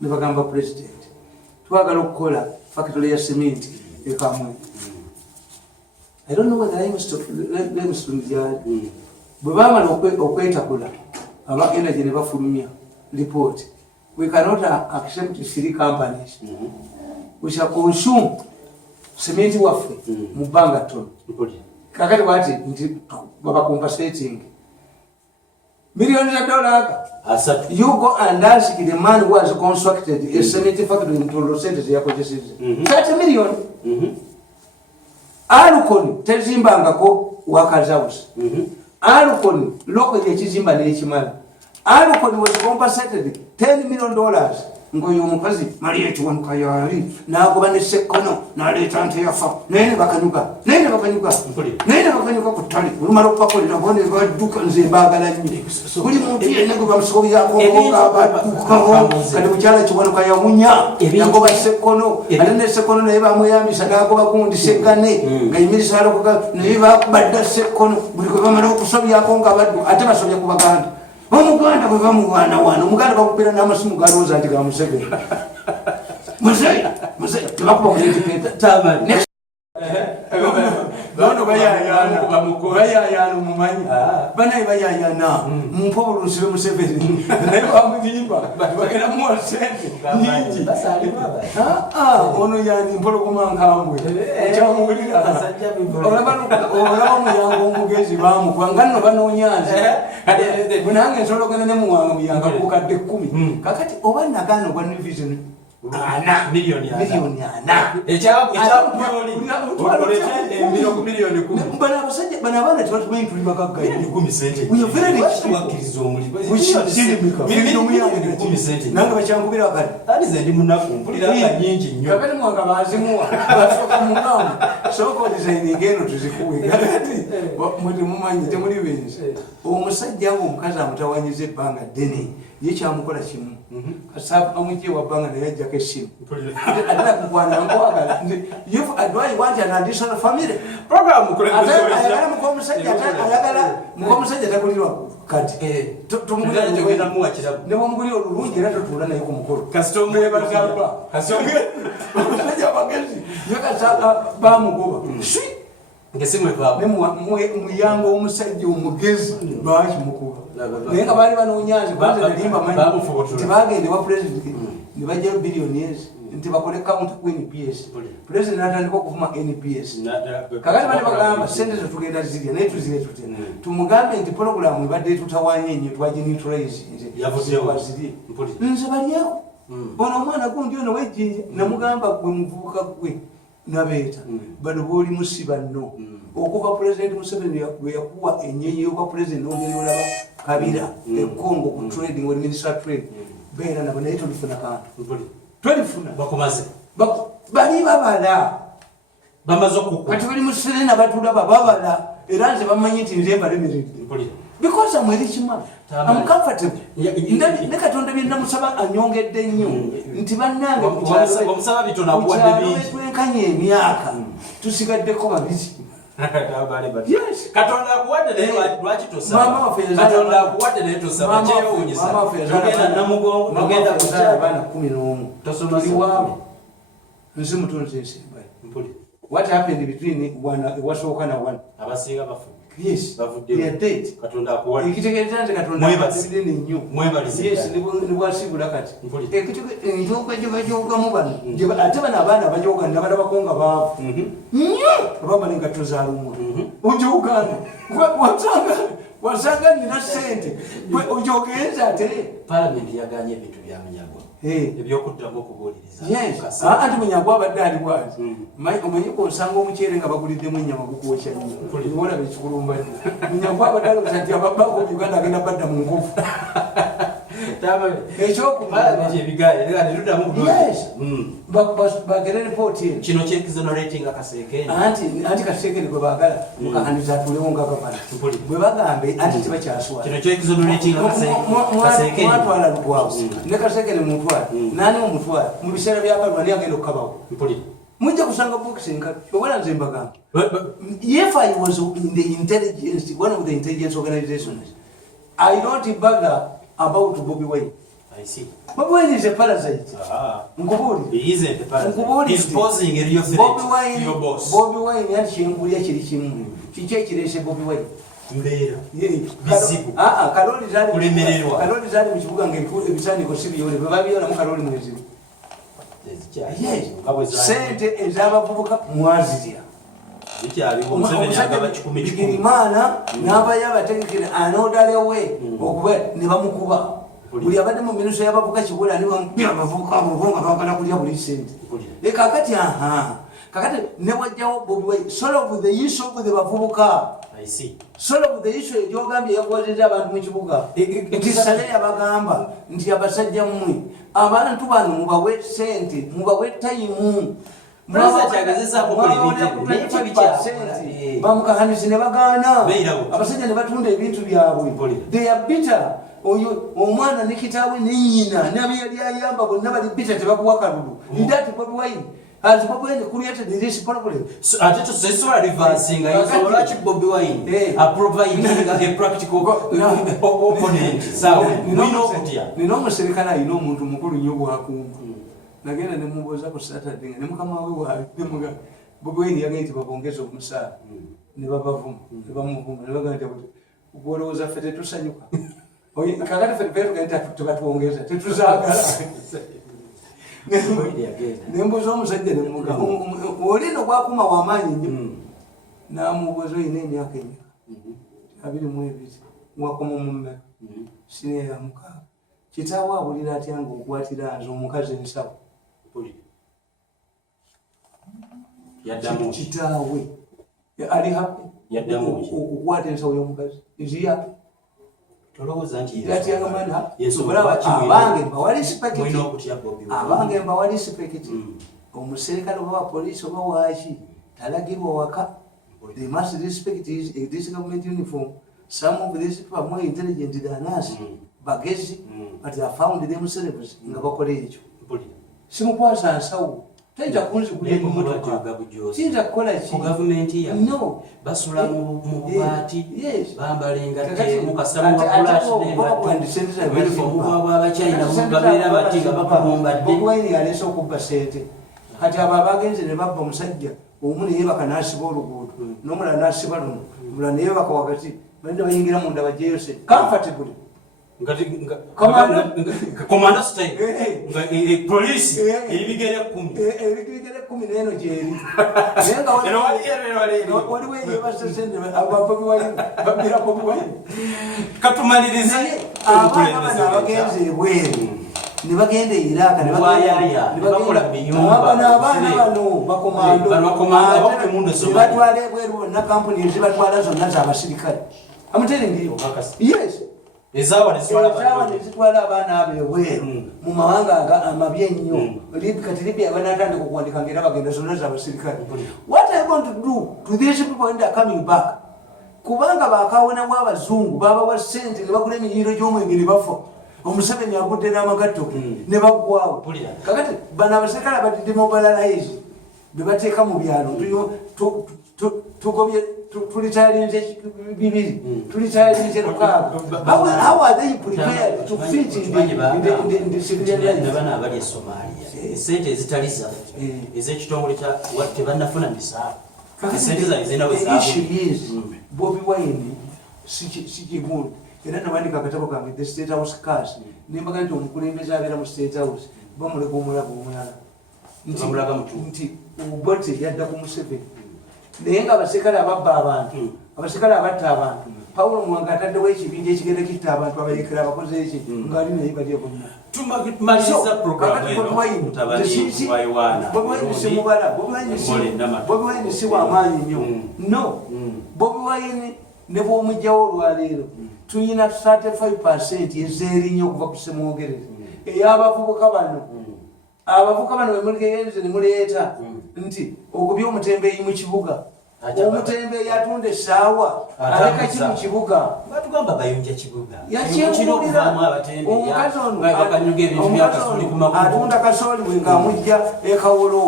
nebagamba president twagala okukola factory ya cement ekamwe. I don't know whether I must bwebamala okwetakula aba energy ne bafulumya report. We cannot accept 3 companies we shall consume cement waffe mu bbanga tono kakati bati nti baba compensating millions of dollars. You go and ask the man who has constructed a cement factory in Los Angeles, 30 million. Alukoni tezimbangako workers house. Alukoni loko yechizimba nechimala. Alukoni was compensated $10 million. Ngoyo mukazi Maria chiwanuka yali nagoba ne sekono naleta nte yafa nene bakanyuka kutali urumara kupakolera bone baduka nze mbagala nyi kuli muntu yene ngo bamusobi yako kali buchala chiwanuka ya munya yagoba sekono alene sekono ne bamuyambisa nagoba kundi sekane ngayimirisa alokoka ne babadda sekono buli ko bamara okusobi yako ngabaddu ate basobya kubaganda Omuganda bwe bamuwana wana omuganda bakupira n'amasimu galooza nti ga Museveni muzeyi tebakuba kuleetepeta tamani bano bayayana omumanyi banaye bayayana mumpa obulunsi be Museveni naye bamuyimba bagenda muwa sente nyingi ono yani mpologoma nkambwe okyamuwulira olaba muyango omugezi bamukuba nga nno banoonyanze bunange nsobola ogenda ne muwanga muyanga kukadde 10 kakati oba nagana ogwa Nivision milioni ana bana abana tebatumanyi tuli bakagga nange bakyankubira wakati mwanga bazimuwa basooka mugamu sooka odizayininga eno tuzikuwe kakati mumanyi temuli benzi omusajja nga omukazi amutawanyiza ebbanga ddene ye kyamukola kimu kasaba amujje wa banga naye ajjako essimu atala kugwana nkwagala if adwai want an additional family program ayagala mukomusajja takulirwa kati nebomugulira olulungi era totuula naye ku mukolo omusajja bagezi yekasa bamugoba muyanga omusajja omugezi bakimukuba naye nga baali banoonyanze tebagende wa president ne bajjayo billionaires nti bakole count ku NPS president natandika okuvuma NPS kakati bane bagamba sente zetugenda zirya naye tuzire tutya tumugambe nti program ebadde tutawanye nnyo twagineutralize nze balyako ono omwana gundi ono wejjinja namugamba gwe muvubuka gwe nabeeta bano booli musiba nno okuva president Museveni bwe yakuwa enyenyi y'okwa president n'ogenda olaba Kabira ekongo ku trading wa minister of trade beera nabo naye tolifuna kantu tolifuna bakomaze bali babala bamaze okukula kati bali mu Serena batulaba babala era nze bamanyi nti nze mbalemeredde because I'm very chima I'm comfortable ne katonda bye namusaba anyongedde nnyo nti bannange omusaba bitona bwadde bingi twenkanye emyaka tusigaddeko babiri Yes. Katonda akuwadde naye lwaki tosaba? Katonda akuwadde naye tosaba. Kyewuunyisa. Togenda namugongo, togenda kukyala abaana 11. Tosoma liwaabo. Nze mutunzi ensimba. What happened between wasooka na one? Abasinga bafu. Yes. Bavudde. They are dead. Katonda akuwadde. Ekitegeeza nti Katonda akuwadde nnyo. Mwebalize. Yes, ne bwasibula kati. Ekitegeeza bano. Ate bano abaana bajoga nabalabako nga baavu. Abamala engatto za lumwa. Ojogana. Wasanga nina ssente. Ojogenza ate. Parliament yaganye ebintu bya Munyagwa. Ebyokuddamu okubuuliriza. Yes. Ati Munyagwa abadde ali bwazi. Omanyi osanga omuceere nga baguliddemu ennyama gukwokya nnyo. Olaba ekikulumba nnyo. Munyagwa abadde alowooza nti ababbako mu Uganda agenda badda mu nkofu. Bagere report eno. Kino ky'exonerating Kaseekende. Anti Kaseekende gwe baagala mukakandiza atuulewo nga gavana. Bwe bagambe anti tebakyaswala. Kino ky'exonerating Kaseekende. Mwatwala Lugwawo. Ne Kaseekende mutwala. Naani omutwala. Mu biseera by'abalwa naye agenda okukabawo. Mujja kusanga bokisi nkati. Obala nze mbagamba. If I was in the intelligence, one of the intelligence organizations, I don't bother about Bobi Wine. I see. Bobi Wine is a parasite. He isn't a parasite. He's posing a real threat to your boss. Bobi Wine yachengulya kiri kimu. Kiki kirese Bobi Wine? Mbeera. Bizibu. Kaloli zali kulemererwa. Kaloli zali mu kibuga ng'ebisandiko si biyole. Bwe babiyona mu kaloli mwezi. Yes. Sente ez'abavubuka mwazirya. Bigirimana n'abayo abategekere anoodalewe okuba ne bamukuba buli abadde mu minisitule y'abavuka Kibula ni bamukuba nga bagala kulya buli sente kakati kakati ne wajjawo Bobi Wine solve the issue of the bavubuka solve the issue egyogambye yakwatira abantu mu kibuga nti sale yabagamba nti abasajja mmwe abantu bano mubawe sente mubawe tayimu bamukakanisi ne bagaana abasajja ne batunda ebintu byabwe they are bitter oyo omwana ne kitaawe ne nnyina nabe yali ayamba bonna bali bitter tebakuwa kalulu ndati Bobi Wine as Bobi Wine created this problem ate to say so reversing so much Bobi Wine providing a practical opponent so nino muserikana ino omuntu mukulu nnyo bwakumva nagenda ne muboza ku Saturday ne mukama we wa demuga Bobi Wine yagenda babongeza omusaala ne babavuma ne bamuvuma ne baganda uboloza fete tusanyuka oyi kakati fete genda tubatuongeza tetuzagala nembuza omusajja ne muga olino gwakuma wamaanyi nnyo namuboza oyina emyaka emeka 22 wakoma mumme sine ya mukaaga kitaawe abulira atya ng'okwatira nze omukazi ensawo kitaawe ali happy okukwata ensawo y'omukazi is happy abange mbawali sipekiti omuserikale oba poliisi oba waaki talagirwa waka they must respect this government uniform some of these people are more intelligent than us bagezi but they found themselves nga bakola ekyo simukwasa nsawo tayita kunzi kuyinza kukola ki no basula mu bubaati bambala engatte mukasala abachina mubabeera bati nga bakubumbadde Bobi Wine yaleese okubba sente kati abo abagenze ne babba omusajja omu ne yeebaka n'asiba oluguudo n'omulala n'asiba luno omulala ne yeebaka wakati balina bayingira munda bajjeyo sente comfortable Commander style police ebigere 10 neno jeri nenga waliwo yebasesende Bobi Wine babira Bobi Wine katumalirize abagenze ebweru ne bagenda Iraq ne bakola binyumba n'abaana bano bakomando batwala ebweru na company zibatwala zonna z'abasirikale amuterengeyo yes ezawa nezitwala abaana abo ebweru mu mawanga amabi ennyo kati Libya banatandika okuwandika ngera bagenda zonna z'abasirikale what are you going to do to these people when they are coming back kubanga bakawonamu abazungu babawa sente ne bagula emiyiiro gy'omwenge ne bafa Omuseveni agudde n'amagatto ne baggwawo kakati bano abasirikale abadidemobilize bebateeka mu byalo tugobye tulitalinze 2 tulitalinze 6 how are they prepared to fit in the civilian life bana abali e Somalia sente ezitali zaffe ez'ekitongole kya tebannafuna misaala sente zazina bwe Bobi Wine sikigundi era nabandika akatabo kange the State House cars nembaga nti omukulembeze abeera mu State House bamuleka omulago omulala nti obote yadda ku Museveni naye nga abaserikale ababba abantu abaserikale abatta abantu Paulo Mwanga ataddewo ekibinja ekigenda kitta abantu abayekera abakoze eki ngaali naye balya bonna tumaliriza programu Bobi Wine si wamaanyi nnyo no Bobi Wine ne bw'omugjawo olwaleero tuyina 35% ezeerinnyo okuva ku Ssemwogerere ey'abavubuka bano abavubuka bano bemuligenze ne muleeta nti ogubye omutembeeyi mu kibuga omutembeeyi atunda essaawa aleka ki mu kibuga batugamba bayonja kibuga yakyewulira omukazi ono atunda kasooli bwe ng'amugja ekawolo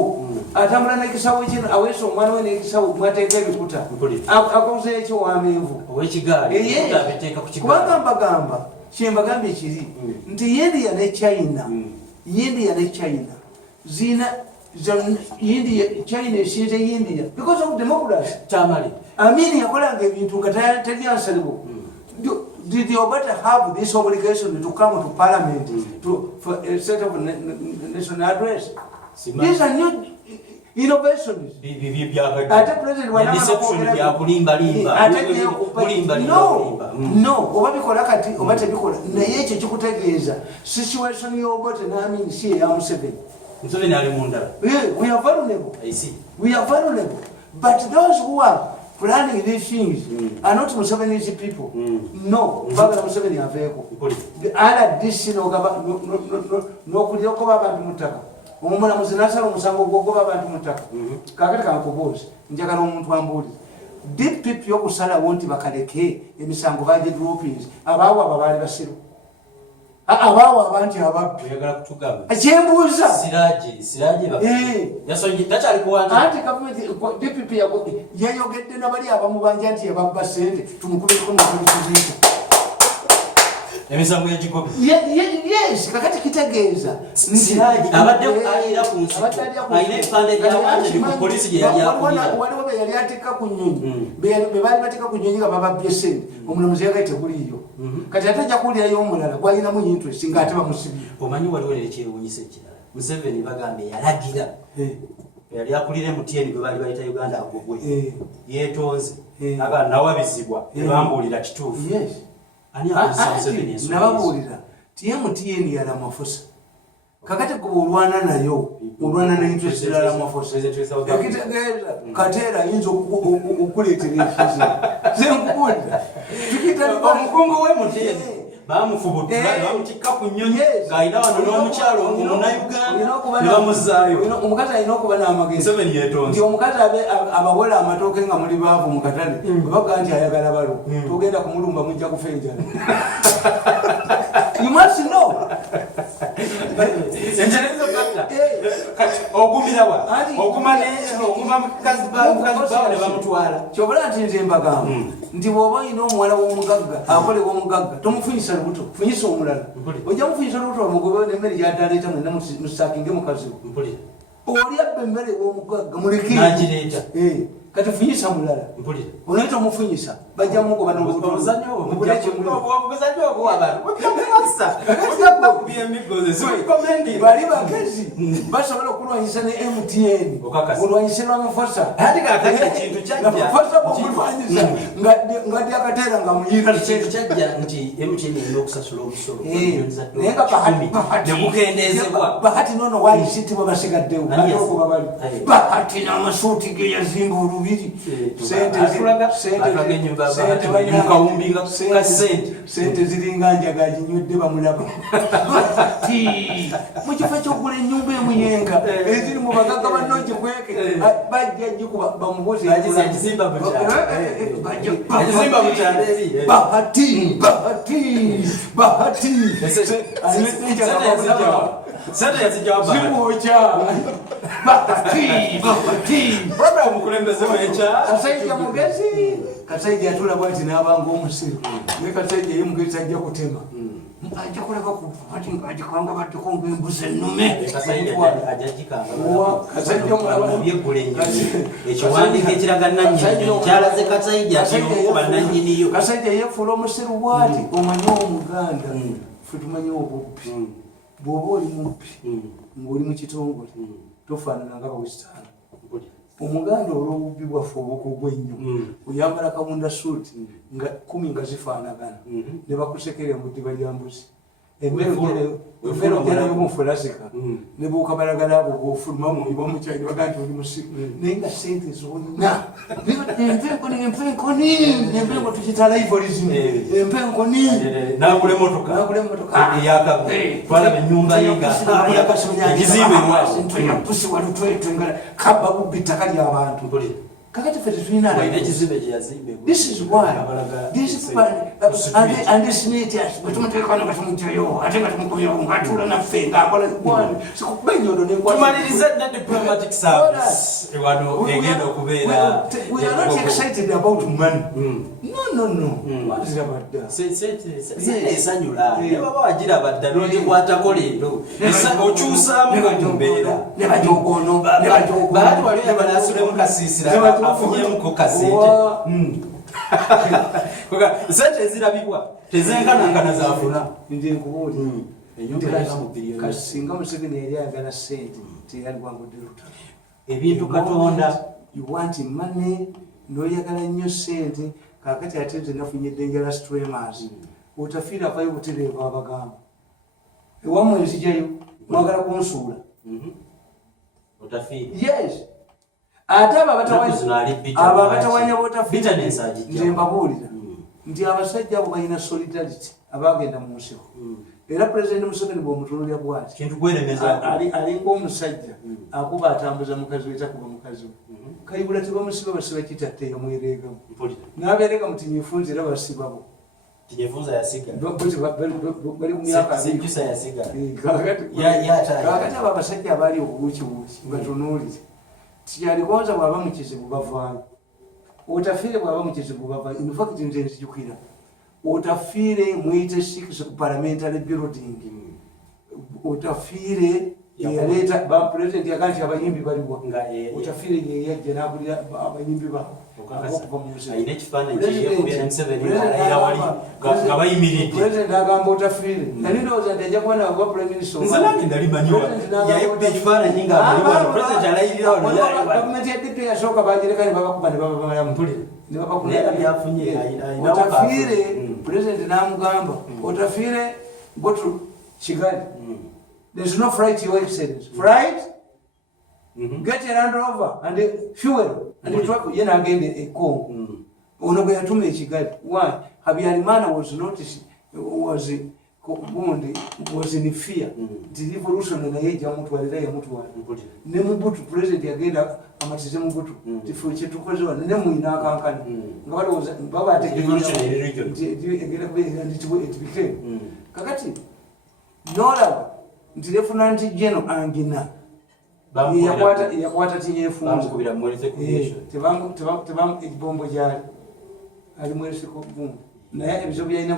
atambula n'ekisawo kino aweesa omwana we n'ekisawo mwateeka ebikuta akoze ekyo wamenvu kubanga mbagamba kyembagambye kiri nti India ne China zina China eshinze India because of democracy Amin yakolanga ebintu nga teryansaliwo did you better have this obligation to come to parliament for a set of national address these are new innovations ate president no oba bikola kati oba tebikola naye ekyo kikutegeeza situation y'Obote n'Amin si eya Museveni. Museveni ali munda. We are vulnerable. I see. We are vulnerable. But those who are planning these things are not Museveni's people. No, bagala Museveni aveeko. RDC n'okulyokoba abantu mu ttaka. Omulamuzi n'asala omusango gw'ogoba abantu mu ttaka. Kaakati kankubuuze, njagala omuntu ambuulire. Did people y'okusalawo nti bakaleke emisango bagidroppings abaawo abo baali basiru? Abaawo abantu ababbi. Oyagala kutugamba. Kyembuuza. Siraje babbi. Yasonyi takyali kuwanja. Anti gavumenti DPP yayogedde n'abali abamubanja nti yababba ssente tumukubeko n'okulikiziita. Emisango yagigobe. Yes, kakati kitegeeza. Siraje abadde ayira ku nsi. Ayina ebipande by'abantu ku polisi gye yali akulira. Waliwo be yali atikka ku nnyonyi. Be baali batikka ku nnyonyi nga bababbye ssente. Omulamuzi yagaye teguliiyo. Kati ate ajja kuwulirayo omulala gwalinamu interest ng'ate bamusibye. Omanyi waliwo n'ekyewuunyisa ekirala. Museveni bagambye yalagira. Yali akulira MTN gwe baali bayita Uganda agogwe. Yeetonze. Abaana nawabizibwa. Ebambuulira kituufu. Nababuulira ti MTN ya Ramaphosa kakati gwe olwana nayo olwana na interest ya Ramaphosa ekitegeeza kateera ayinza okukuleetera ekizibu zenkubuulira omukungu w'MTN bamufubutula bamutikka ku nnyonyi ng'ayina wano n'omukyalo Omunnauganda ne bamuzaayo. Omukazi alina okuba n'amagezi nti omukazi abawola amatooke nga muli baavu mu katale baga nti ayagala balo tugenda kumulumba mujja kufa enjala. You must know. Enjalezo bakta. Ogumirawa. Oguma mukazi bawo ne bamutwala. Kyobala nti nze mbagamba nti bw'oba olina omuwala w'omugagga akolebwa omugagga tomufunyisa lubuto funyisa omulala. Ojja mufunyisa lubuto omugobewo n'emmere gy'ataleeta mwenna musaakinge mukazi we. Oli abba emmere w'omugagga muleke. N'agireeta. Kati funyisa mulala. Onaita omufunyisa bajja mugoba n'olubuto. Bali bagezi basobola okulwanyisa ne MTN olwanyisa Ramaphosa ngadde akateera nga muyira ekintu kyajja nti MTN erina okusasula omusolo naye nga negukendeezebwa bahati nono waayisitibwa basigaddewo bahati n'amasuuti ge yazimba olubiri sente ziringa njaga ginywedde bamulaba mukifo kyokugula ennyumba emuyenga eziri mu bagagga bannogikweke bajja gikuba bamubuzi sente yazijjawa Kasajja mugezi Kasajja atula bwati n'abanga omusiru ne Kasajja ye mugezi ajja kutema ajja kuleka ku ati ajikanga batukonga embuzi ennume Kasajja mulaba ekiwandiiko ekiraga nannyini kyalaze Kasajja okuba nannyiniyo Kasajja yefuula omusiru bwati omanyi Omuganda ffe tumanyi obubbi bw'oba oli mubbi ng'oli mu kitongole tofaanana nga bawesitaani. Omuganda olw'obubbi bwaffe obukugwa ennyo oyambala kabunda suuti nga 10 nga zifaanagana ne bakusekera embuddiba lya mbuzi emmere ogerayo mufulasika ne buukabalagala abo bw'ofuluma muliba omukyali baga nti oli musiru naye nga sente zonna empenko tukita livolism empenkoni n'agula emmotoka twalaba ennyumba ye ng'ekizimbe pusi walutwetwe nga kabba bubbi ttaka ly'abantu kakati ffe tetulina this is why this andisineti bwetumuteekano nga tumugjayo ate nga tumukubirawo ng'atuula naffe ng'akola gwani sikubenyodo tumaliriza na diplomatic service wano egenda okubeera we are not excited about money no wazirabadda esanyula nebaba wagirabadda n'ogikwatako leero okyusaamu mumbeera nebajogono baati wali yabanaasulemu kasiisira afunyemuko kasente sente ezirabibwa tezenkanankana zafuna nje nkubuulira kasinga Museveni yali ayagala sente teyali wangudde lutalo ebintu katonda you want money noyagala nnyo sente kakati ate nze nafunye dangerous streamers otafiira akayo butereeva abagamba ewamwe nzijayo mwagala kunsuula yes ate abo abatawanya botafiira nze mbabuulira nti abasajja abo balina solidarity abagenda mu nsiko era pulezidenti Museveni bw'omutunuulira bw'ati alinga omusajja akuba atambuza mukazi we takuba mukazi we kayibula tebamusiba basiba kitatte yamwereegamu n'abeeregamu tinyefunza era basibabo bali ku myaka kakati abo abasajja abaali obubuukibuuki batunuulire tikyalikonza bw'aba mu kizibu bavaayo otafiire bw'aba mu kizibu bavaayo infacti nze nzijukira otafiire muyite sikisi ku parliamentary building otafiire yaleeta bapulezidenti yagaa nti abayimbi baliwa otafiire yeyajja n'abulira abayimbi pulezidenti agamba otafiire nali ndowooza nti ajja kuba nagwa gavumenti yadidde yasooka bagireka ne babakuba ne bababalamu otafiire pulezidenti n'amugamba otafiire botu Kigali. There's no flight, Your Excellency. Flight? Get a Land Rover and fuel and the truck. Yen again a call. Ono ya tume Kigali. Why? Habyarimana was noticed was in fear. The revolution in the age of Mutual. Nemubutu president again Amatizemubutu. The future to cause one. Nemu in our country. God was Baba revolution and it became Kakati. Nora ntilefuna nti jeno angina yakwata tinyefunza tebamu ekibombo gyali ali mwese ko bumbu naye ebizo byalina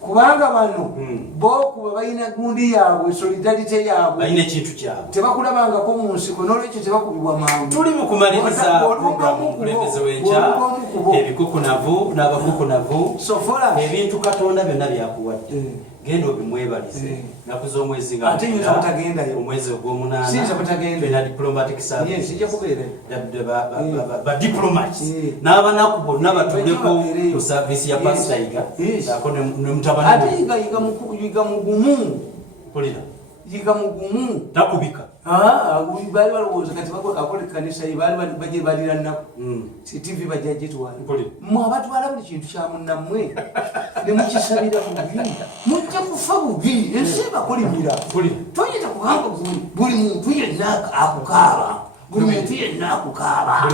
kubanga bano bokuba balina gundi yaabwe solidarite yaabwe balina ekintu kyabwe tebakulabangako mu nsiko n'olwekyo tebakubibwa mangu. Tuli mu kumaliriza programu omukulembeze w'enkya ebikukunavu n'abakukunavu ebintu katonda byonna byakuwadde genda obimwebalize naku z'omwezi nga omwezi ogw'omunaana diplomatic service badiplomats n'abanaku bonna batuleko ku service ya pasitaiga ako nemutabani yiga mugumu yiga mugumu takubika bali balowooza kati akola ekkanisa baje balira nnaku TV bajajitwala mwe abatwala buli kintu kya munnammwe ne mukisabira bubi mujja kufa bubi ensi bakolimira toyita kubanga buli muntu yenna akukaaba buli muntu yenna akukaaba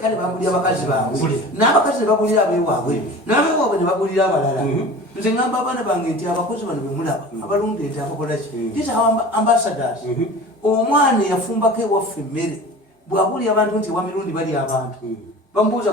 kale bagulira abakazi baabwe n'abakazi ne bagulira abeewaabwe n'abeewaabwe ne bagulira abalala nze ngamba abaana bange nti abakozi bano be mulaba abalunda ente abakola ki these are ambassadors omwana yafumbako ewaffe emmere bw'abulira abantu nti ewamirundi bali abantu bamubuuza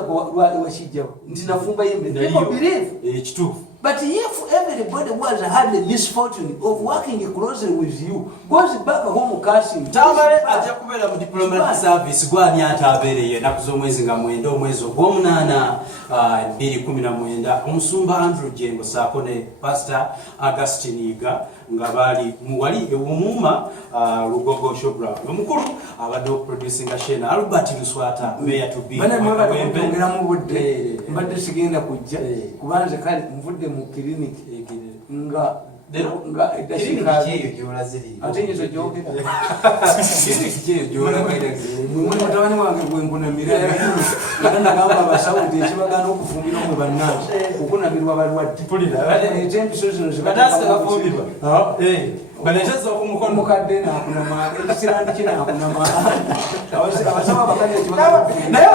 ewakijjawo nti nafumbayo emmere people believe ekituufu. But if everybody was had the misfortune of working closely with you, goes back home casting. Tamale aja kubera mu diplomatic service gwani atabereye naku z'omwezi nga mwenda omwezi ogw'omunaana 2019 omusumba Andrew Jengo saako ne Pastor Augustine Iga nga bali muwali ewumuuma Lugogo Showground omukulu abadde producing Shena Albert Luswata mayor to be bana mu budde mbadde sigenda kujja kubanze kale mvudde mu clinic nga edashikayo gyolaziri atenyezo joke mutabani wange gwenkunamira nagamba abasawo nti ekibagana okufumbira omwe bannange okunamirwa balwadde etempiso zino zibatagafumbirwa baneteza okumukono mukadde nakunama ekisirandi kinakunama abasawo abakadde ekibagana naye